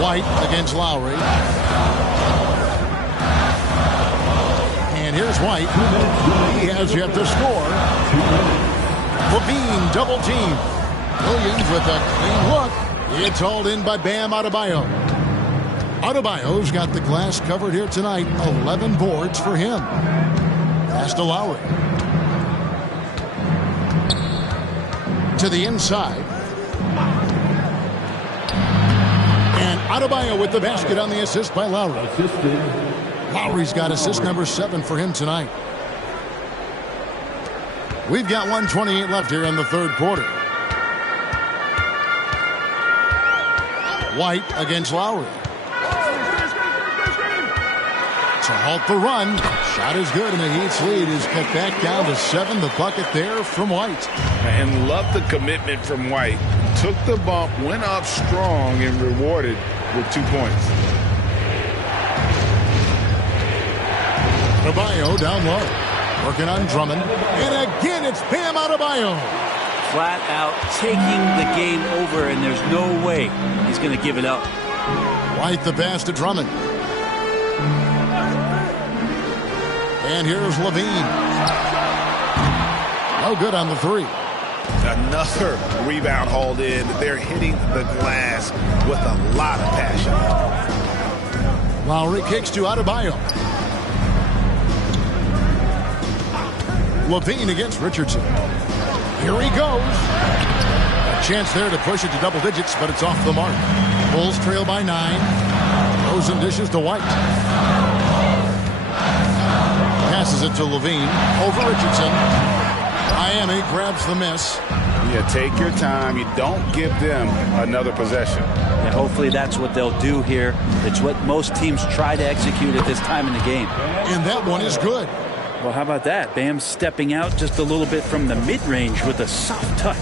White against Lowry. And here's White. He has yet to score. Levine double team. Williams with a clean look. It's hauled in by Bam Adebayo. Adebayo's got the glass covered here tonight. 11 boards for him. Pass to Lowry. To the inside. Adebayo with the basket on the assist by Lowry. Lowry's got assist number 7 for him tonight. We've got 1:28 left here in the third quarter. White against Lowry. To halt the run. Shot is good, and the Heat's lead is cut back down to 7. The bucket there from White. And love the commitment from White. Took the bump, went up strong, and rewarded with 2 points. Adebayo down low. Working on Drummond. And again, it's Bam Adebayo. Flat out taking the game over, and there's no way he's going to give it up. White the pass to Drummond. And here's Levine. No good on the three. Another rebound hauled in. They're hitting the glass with a lot of passion. Lowry kicks to Adebayo. Levine against Richardson. Here he goes. A chance there to push it to double digits, but it's off the mark. Bulls trail by 9. Rosen dishes to White. Passes it to Levine. Over Richardson. Miami grabs the miss. Yeah, take your time. You don't give them another possession. Yeah, hopefully that's what they'll do here. It's what most teams try to execute at this time in the game. And that one is good. Well, how about that? Bam stepping out just a little bit from the mid-range with a soft touch.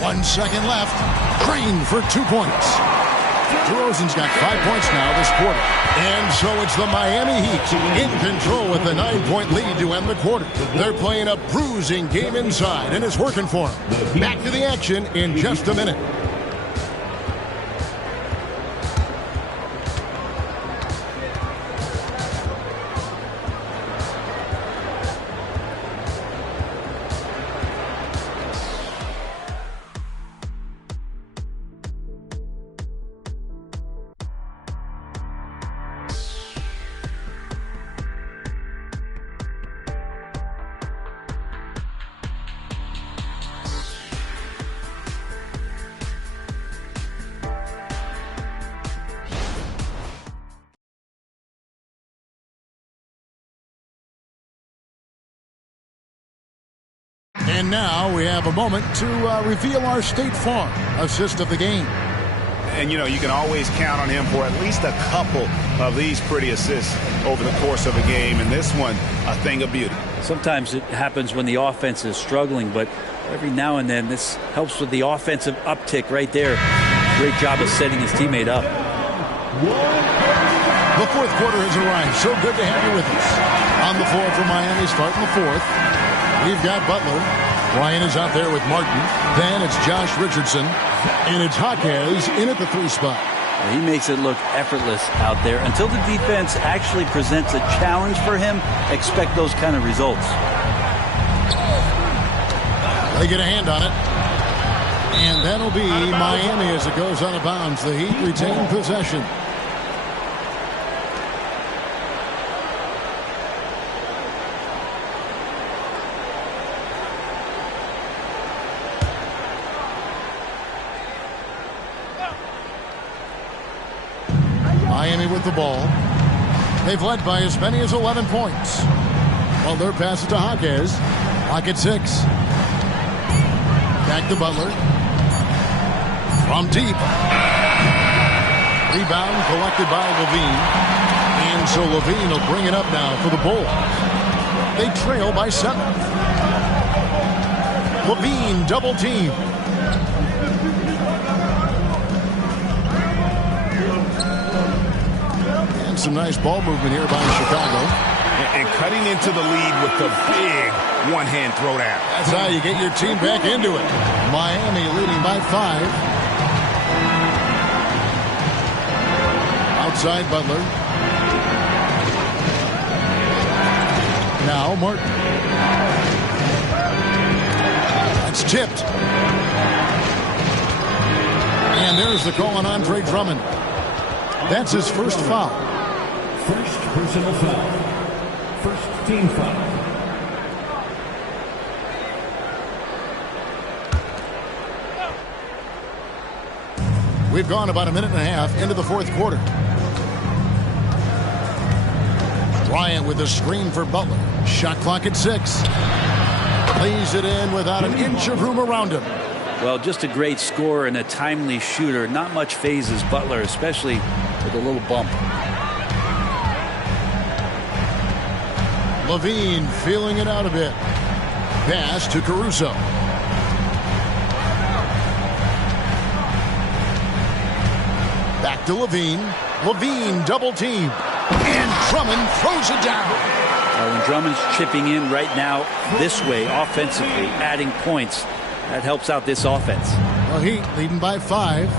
1 second left. Green for 2 points. DeRozan's got 5 points now this quarter. And so it's the Miami Heat in control with a 9-point lead to end the quarter. They're playing a bruising game inside, and it's working for them. Back to the action in just a minute. And now we have a moment to reveal our State Farm assist of the game. And, you know, you can always count on him for at least a couple of these pretty assists over the course of a game. And this one, a thing of beauty. Sometimes it happens when the offense is struggling, but every now and then this helps with the offensive uptick right there. Great job of setting his teammate up. The fourth quarter has arrived. So good to have you with us. On the floor for Miami starting the fourth. We've got Butler. Ryan is out there with Martin. Then it's Josh Richardson. And it's Jaquez in at the 3 spot. He makes it look effortless out there. Until the defense actually presents a challenge for him, expect those kind of results. They get a hand on it. And that'll be Miami as it goes out of bounds. The Heat retain possession. Miami with the ball. They've led by as many as 11 points. Well, their pass to Jaquez. Lock at 6. Back to Butler. From deep. Rebound collected by Levine. And so Levine will bring it up now for the Bulls. They trail by 7. Levine double team. Some nice ball movement here by Chicago. And cutting into the lead with the big one-hand throwdown. That's how you get your team back into it. Miami leading by 5. Outside Butler. Now Martin. That's tipped. And there's the call on Andre Drummond. That's his first foul. First personal foul. First team foul. We've gone about a minute and a half into the fourth quarter. Bryant with a screen for Butler. Shot clock at 6. Lays it in without an inch of room around him. Well, just a great scorer and a timely shooter. Not much phases Butler, especially with a little bump. LaVine feeling it out a bit. Pass to Caruso. Back to LaVine. LaVine double team. And Drummond throws it down. When Drummond's chipping in right now this way offensively, adding points, that helps out this offense. The Heat leading by 5.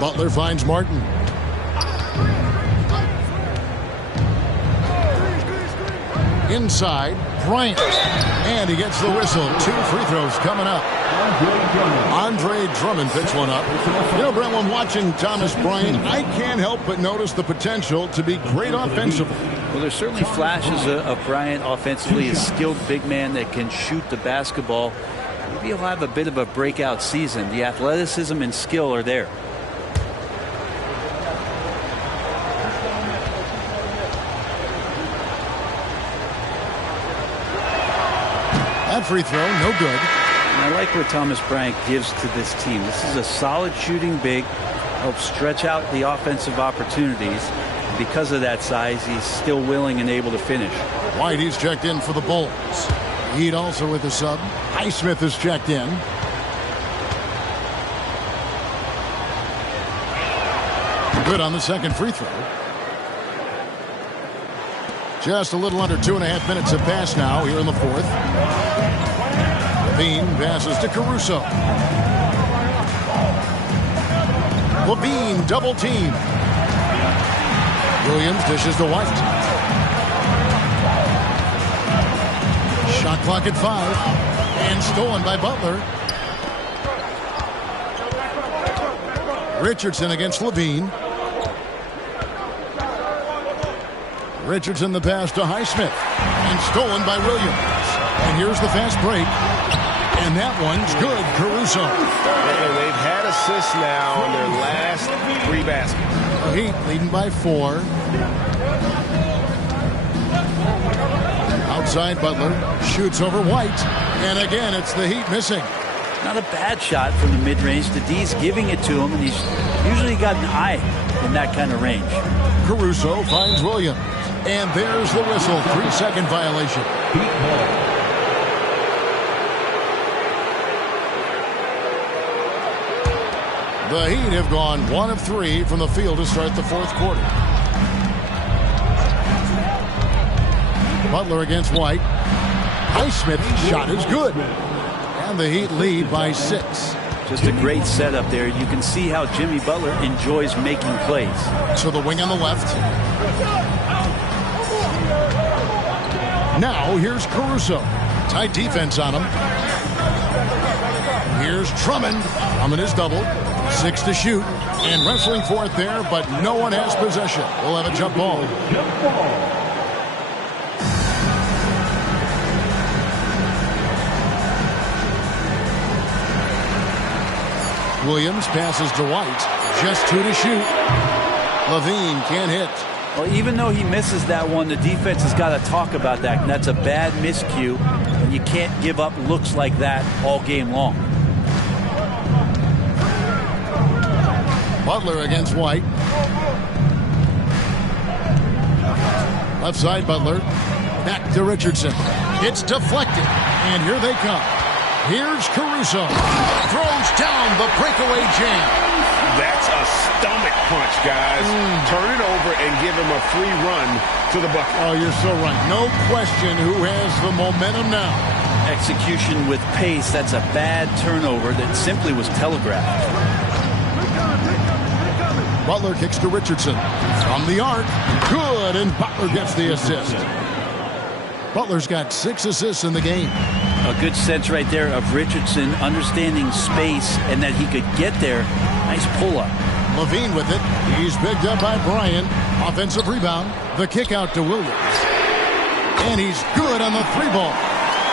Butler finds Martin. Inside, Bryant. And he gets the whistle. 2 free throws coming up. Andre Drummond picks one up. You know, Brent, when watching Thomas Bryant, I can't help but notice the potential to be great offensively. Well, there's certainly flashes of Bryant offensively, a skilled big man that can shoot the basketball. Maybe he'll have a bit of a breakout season. The athleticism and skill are there. That free throw, no good. And I like what Thomas Bryant gives to this team. This is a solid shooting big, helps stretch out the offensive opportunities. Because of that size, he's still willing and able to finish. White, he's checked in for the Bulls. Heat also with a sub. Highsmith is checked in. Good on the second free throw. Just a little under 2.5 minutes have passed now here in the fourth. LaVine passes to Caruso. LaVine double team. Williams dishes to White. Shot clock at 5. And stolen by Butler. Richardson against LaVine. Richardson the pass to Highsmith. And stolen by Williams. And here's the fast break. And that one's good. Caruso. And they've had assists now on their last 3 baskets. The Heat leading by 4. Outside Butler. Shoots over White. And again, it's the Heat missing. Not a bad shot from the mid-range. The D's giving it to him, and he's usually got an eye in that kind of range. Caruso finds Williams. And there's the whistle. 3-second violation. The Heat have gone 1 of 3 from the field to start the fourth quarter. Butler against White. Highsmith's shot is good. And the Heat lead by 6. Just a great setup there. You can see how Jimmy Butler enjoys making plays. So the wing on the left. Now here's Caruso. Tight defense on him. Here's Drummond. Drummond is doubled. 6 to shoot. And wrestling for it there, but no one has possession. We'll have a jump ball. Williams passes to White. Just 2 to shoot. LaVine can't hit. Well, even though he misses that one, the defense has got to talk about that. And that's a bad miscue. And you can't give up looks like that all game long. Butler against White. Left side Butler. Back to Richardson. It's deflected. And here they come. Here's Caruso. Throws down the breakaway jam. That's a stomach punch, guys. Turn it over and give him a free run to the bucket. Oh, you're so right. No question who has the momentum now. Execution with pace. That's a bad turnover that simply was telegraphed. Butler kicks to Richardson. From the arc. Good, and Butler gets the assist. Butler's got 6 assists in the game. A good sense right there of Richardson understanding space and that he could get there. Nice pull-up. LaVine with it. He's picked up by Bryant. Offensive rebound. The kick out to Williams. And he's good on the 3-ball.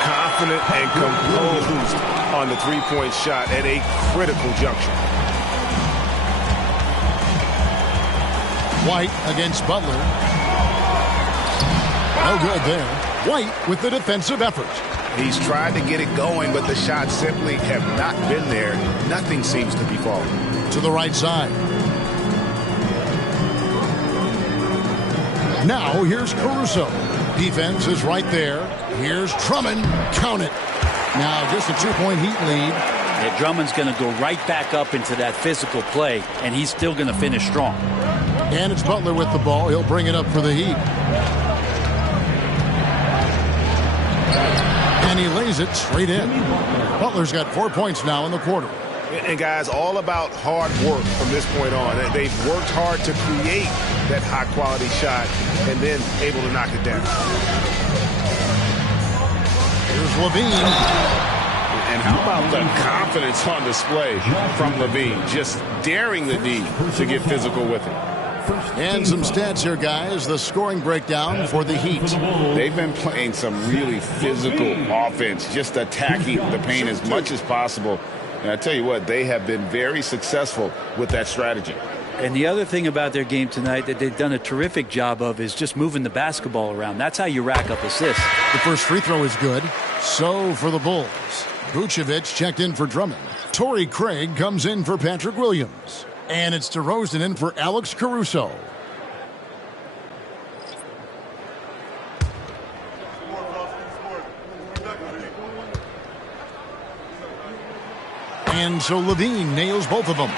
Confident and composed on the 3-point shot at a critical juncture. White against Butler. No good there. White with the defensive effort. He's tried to get it going, but the shots simply have not been there. Nothing seems to be falling. To the right side. Now here's Caruso. Defense is right there. Here's Drummond. Count it. Now just a 2-point Heat lead. Yeah, Drummond's going to go right back up into that physical play, and he's still going to finish strong. And it's Butler with the ball. He'll bring it up for the Heat. And he lays it straight in. Butler's got 4 points now in the quarter. And guys, all about hard work from this point on. They've worked hard to create that high-quality shot and then able to knock it down. Here's LaVine. And how about the confidence on display from LaVine? Just daring the D to get physical with it. And some stats here, guys. The scoring breakdown for the Heat. They've been playing some really physical offense, just attacking the paint as much as possible. And I tell you what, they have been very successful with that strategy. And the other thing about their game tonight that they've done a terrific job of is just moving the basketball around. That's how you rack up assists. The first free throw is good. So for the Bulls, Vucevic checked in for Drummond. Torrey Craig comes in for Patrick Williams. And it's DeRozan in for Alex Caruso. And so LaVine nails both of them.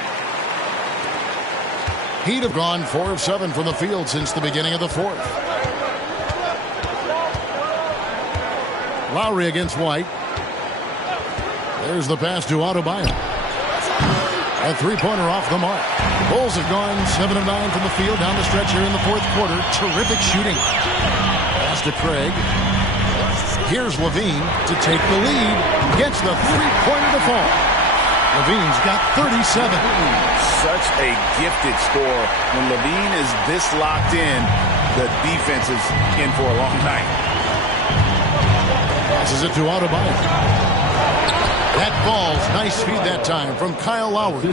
Heat have gone 4 of 7 from the field since the beginning of the fourth. Lowry against White. There's the pass to Adebayo. A three-pointer off the mark. Bulls have gone 7 of 9 from the field down the stretch here in the fourth quarter. Terrific shooting. Pass to Craig. Here's LaVine to take the lead. Gets the three-pointer to fall. LaVine's got 37. Such a gifted scorer. When LaVine is this locked in, the defense is in for a long night. Passes it to Adebayo. That ball's nice feed that time from Kyle Lowry.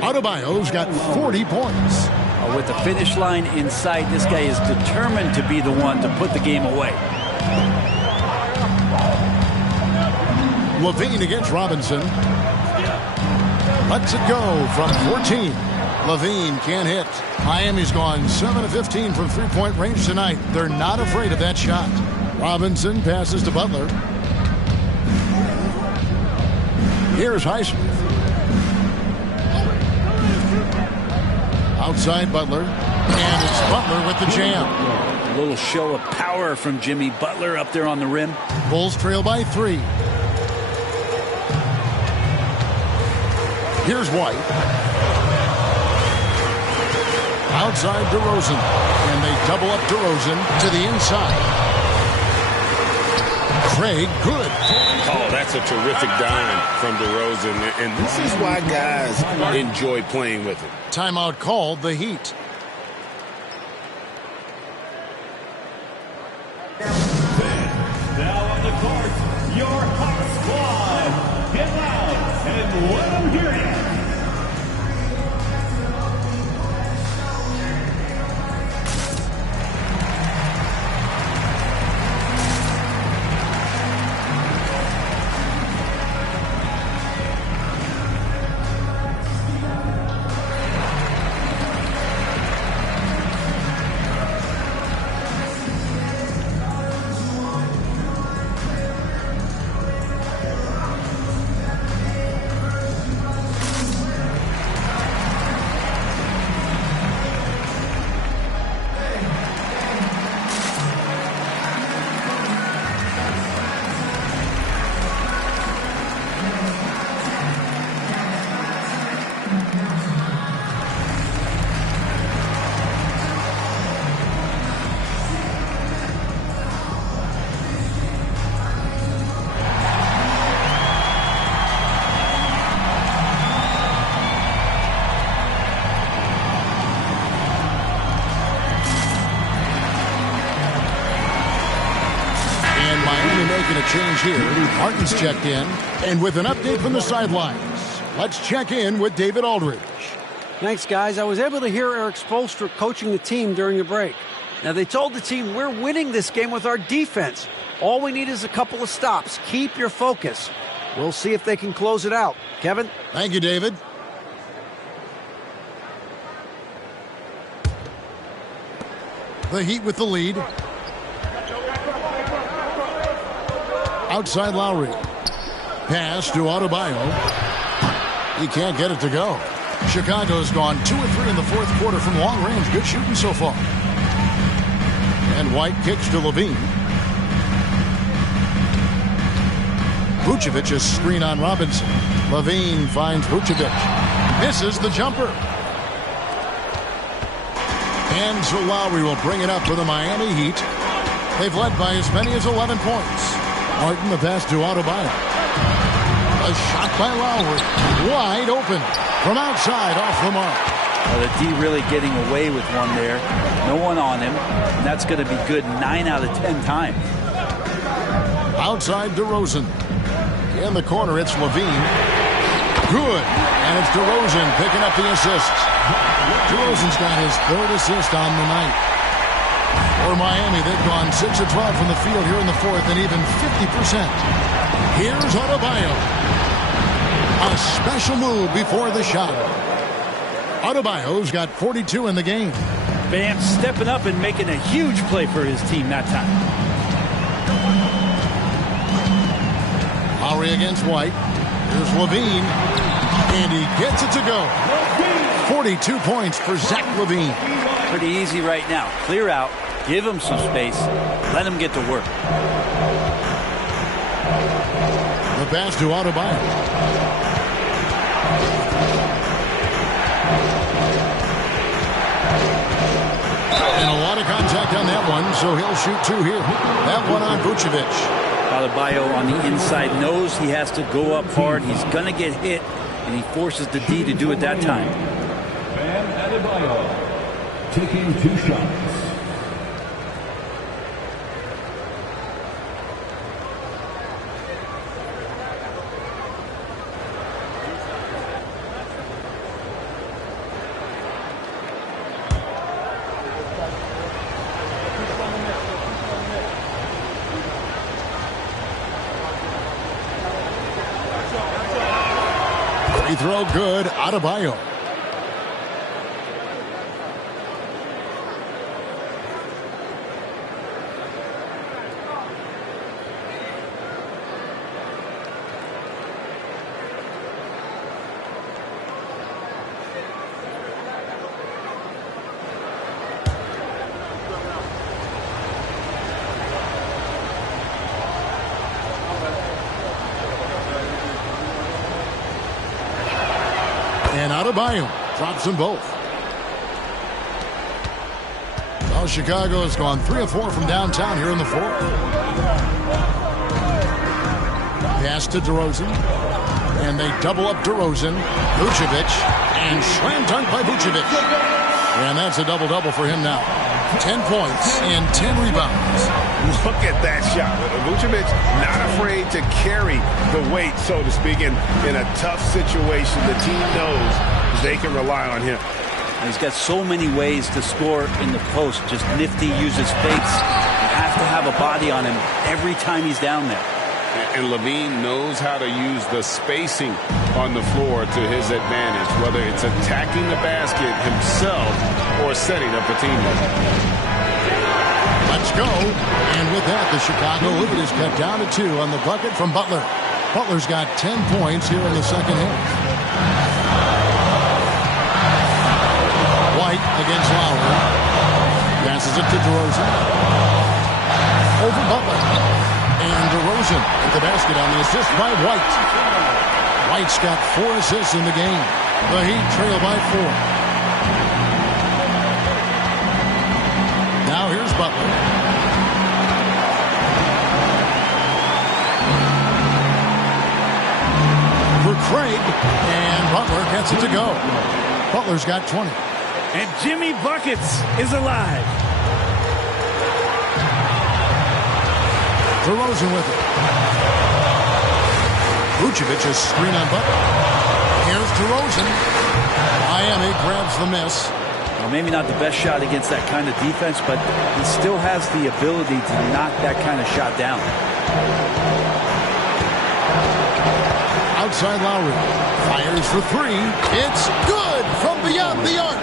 Adebayo's got 40 points. With the finish line in sight, this guy is determined to be the one to put the game away. LaVine against Robinson. Lets it go from 14. LaVine can't hit. Miami's gone 7 of 15 from three-point range tonight. They're not afraid of that shot. Robinson passes to Butler. Here's Highsmith. Outside Butler. And it's Butler with the jam. A little show of power from Jimmy Butler up there on the rim. Bulls trail by 3. Here's White. Outside DeRozan. And they double up DeRozan to the inside. Craig, good. Oh, that's a terrific dime from DeRozan. And this is why guys enjoy playing with it. Timeout called, the Heat. Now on the court, your Hawk Squad. Get loud and let them hear you. Change here. Martin's checked in. And with an update from the sidelines, let's check in with David Aldridge. Thanks, guys. I was able to hear Eric Spoelstra coaching the team during the break. Now, they told the team, we're winning this game with our defense. All we need is a couple of stops. Keep your focus. We'll see if they can close it out. Kevin? Thank you, David. The Heat with the lead. Outside Lowry. Pass to Adebayo. He can't get it to go. Chicago's gone 2 of 3 in the fourth quarter from long range. Good shooting so far. And White kicks to Levine. Vucevic is screen on Robinson. Levine finds Vucevic. Misses the jumper. And so Lowry will bring it up for the Miami Heat. They've led by as many as 11 points. Martin the pass to Adebayo. A shot by Lowry. Wide open. From outside off the mark. Well, the D really getting away with one there. No one on him. And that's going to be good 9 out of 10 times. Outside DeRozan. In the corner, it's Levine. Good. And it's DeRozan picking up the assist. DeRozan's got his 3rd assist on the night. For Miami, they've gone 6 of 12 from the field here in the fourth and even 50%. Here's Adebayo. A special move before the shot. Adebayo's got 42 in the game. Bam stepping up and making a huge play for his team that time. Lowry against White. Here's Levine. And he gets it to go. 42 points for Zach Levine. Pretty easy right now. Clear out. Give him some space. Let him get to work. The pass to Adebayo. And a lot of contact on that one, so he'll shoot 2 here. That one on Vucevic. Adebayo on the inside knows he has to go up hard. He's going to get hit, and he forces the D to do it that time. Bam Adebayo taking 2 shots. Free throw good. Adebayo. And Adebayo drops them both. Well, Chicago has gone 3 of 4 from downtown here in the fourth. Pass to DeRozan. And they double up DeRozan. Vucevic. And slam dunk by Vucevic. And that's a double-double for him now. 10 points and 10 rebounds. Look at that shot. Vucevic not afraid to carry the weight, so to speak, in a tough situation. The team knows they can rely on him. He's got so many ways to score in the post. Just nifty, uses fakes. You have to have a body on him every time he's down there. And Levine knows how to use the spacing on the floor to his advantage, whether it's attacking the basket himself or setting up a teammate. Let's go. And with that, the Chicago lead is cut down to 2 on the bucket from Butler. Butler's got 10 points here in the second half. White against Lowry. Passes it to DeRozan. Over Butler. And DeRozan at the basket on the assist by White. White's got 4 assists in the game. The Heat trail by 4. Now here's Butler. For Craig. And Butler gets it to go. Butler's got 20. And Jimmy Buckets is alive. DeRozan with it. Vucevic is screen on Butler. Here's DeRozan. Miami grabs the miss. Well, maybe not the best shot against that kind of defense, but he still has the ability to knock that kind of shot down. Outside Lowry. Fires for three. It's good from beyond the arc.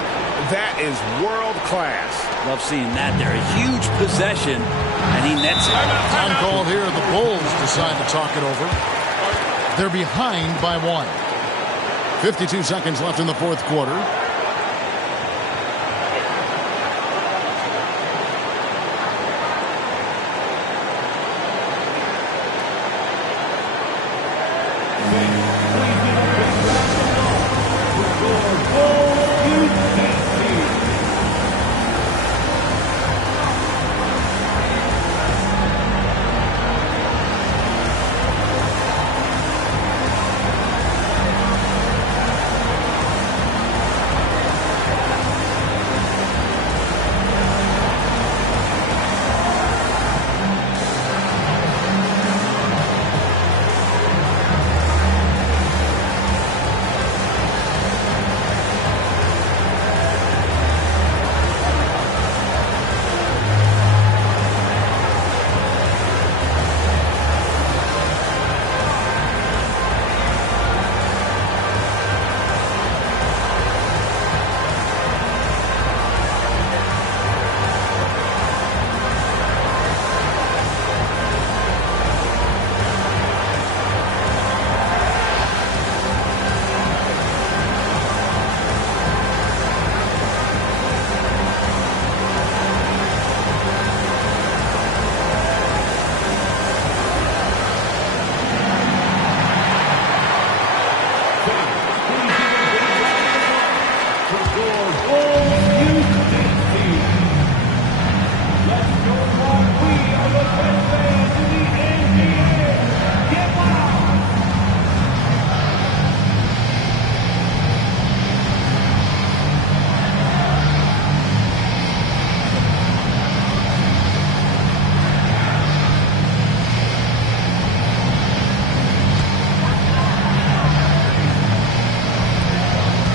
That is world class. Love seeing that there. A huge possession, and he nets it. Time called here. The Bulls decide to talk it over. They're behind by 1. 52 seconds left in the fourth quarter.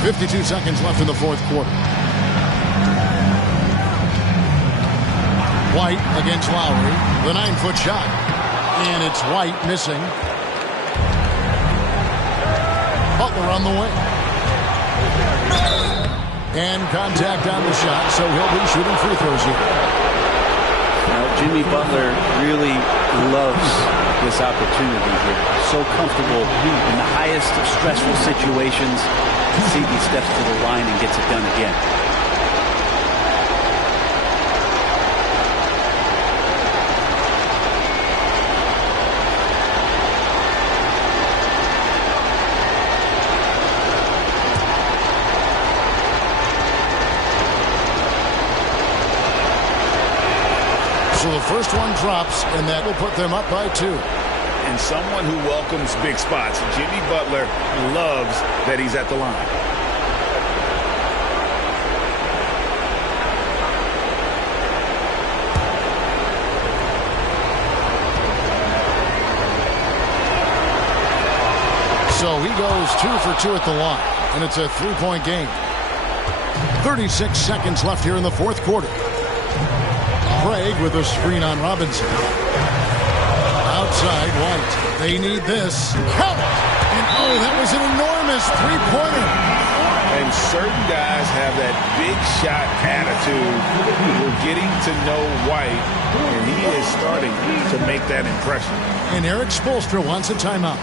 .52 seconds left in the fourth quarter. White against Lowry. The 9-foot shot. And it's White missing. Butler on the wing. And contact on the shot, so he'll be shooting free throws here. Now, Jimmy Butler really loves this opportunity here. So comfortable in the highest of stressful situations. See, he steps to the line and gets it done again. So the first one drops, and that will put them up by 2. And someone who welcomes big spots. Jimmy Butler loves that he's at the line. So he goes 2 for 2 at the line, and it's a 3-point game. 36 seconds left here in the fourth quarter. Craig with a screen on Robinson. Outside White. They need this. Count it! And oh, that was an enormous three-pointer. And certain guys have that big shot attitude. We're getting to know White, and he is starting to make that impression. And Eric Spoelstra wants a timeout.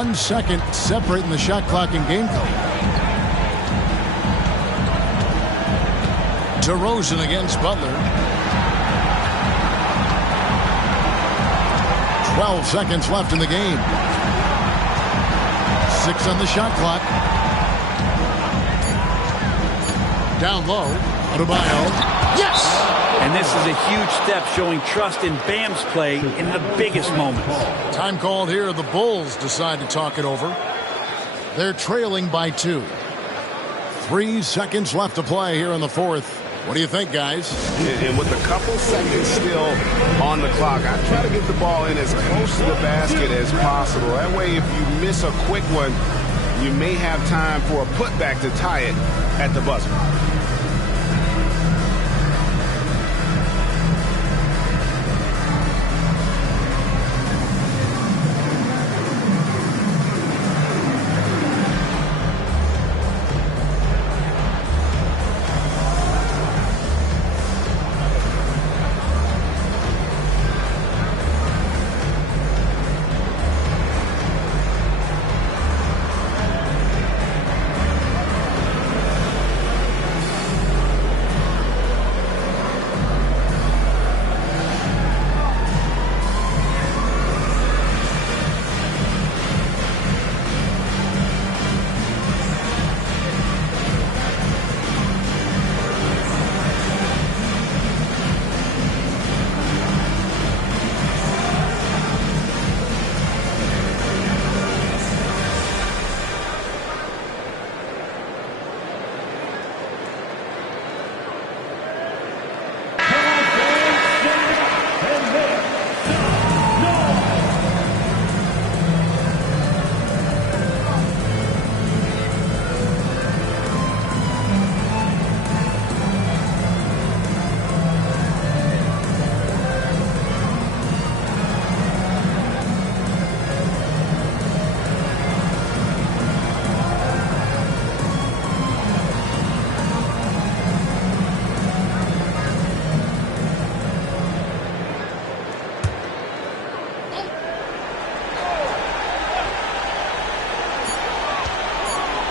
1 second separating the shot clock and game clock. DeRozan against Butler. 12 seconds left in the game. 6 on the shot clock. Down low. Adebayo. Yes! And this is a huge step showing trust in Bam's play in the biggest moments. Time called here. The Bulls decide to talk it over. They're trailing by 2. 3 seconds left to play here in the fourth. What do you think, guys? And with a couple seconds still on the clock, I try to get the ball in as close to the basket as possible. That way, if you miss a quick one, you may have time for a putback to tie it at the buzzer.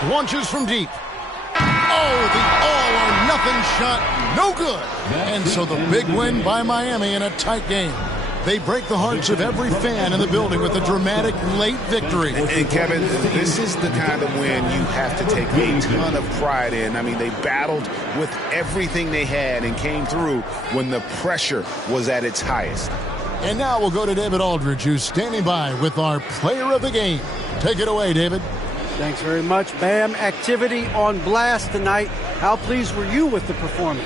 Launches from deep. Oh, the all-or-nothing shot. No good. And so the big win by Miami in a tight game. They break the hearts of every fan in the building with a dramatic late victory. And Kevin, this is the kind of win you have to take a ton of pride in. I mean, they battled with everything they had and came through when the pressure was at its highest. And now we'll go to David Aldridge, who's standing by with our player of the game. Take it away, David. Thanks very much, Bam. Activity on blast tonight. How pleased were you with the performance?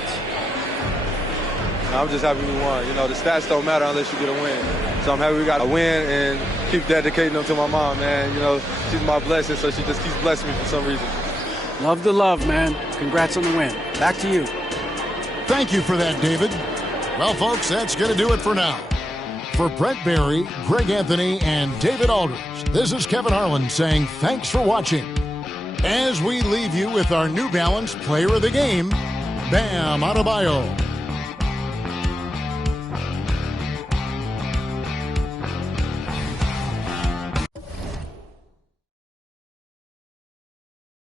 I'm just happy we won. You know, the stats don't matter unless you get a win. So I'm happy we got a win and keep dedicating them to my mom, man. You know, she's my blessing, so she just keeps blessing me for some reason. Love the love, man. Congrats on the win. Back to you. Thank you for that, David. Well, folks, that's going to do it for now. For Brent Barry, Greg Anthony, and David Aldridge, this is Kevin Harlan saying thanks for watching. As we leave you with our New Balance Player of the Game, Bam Adebayo.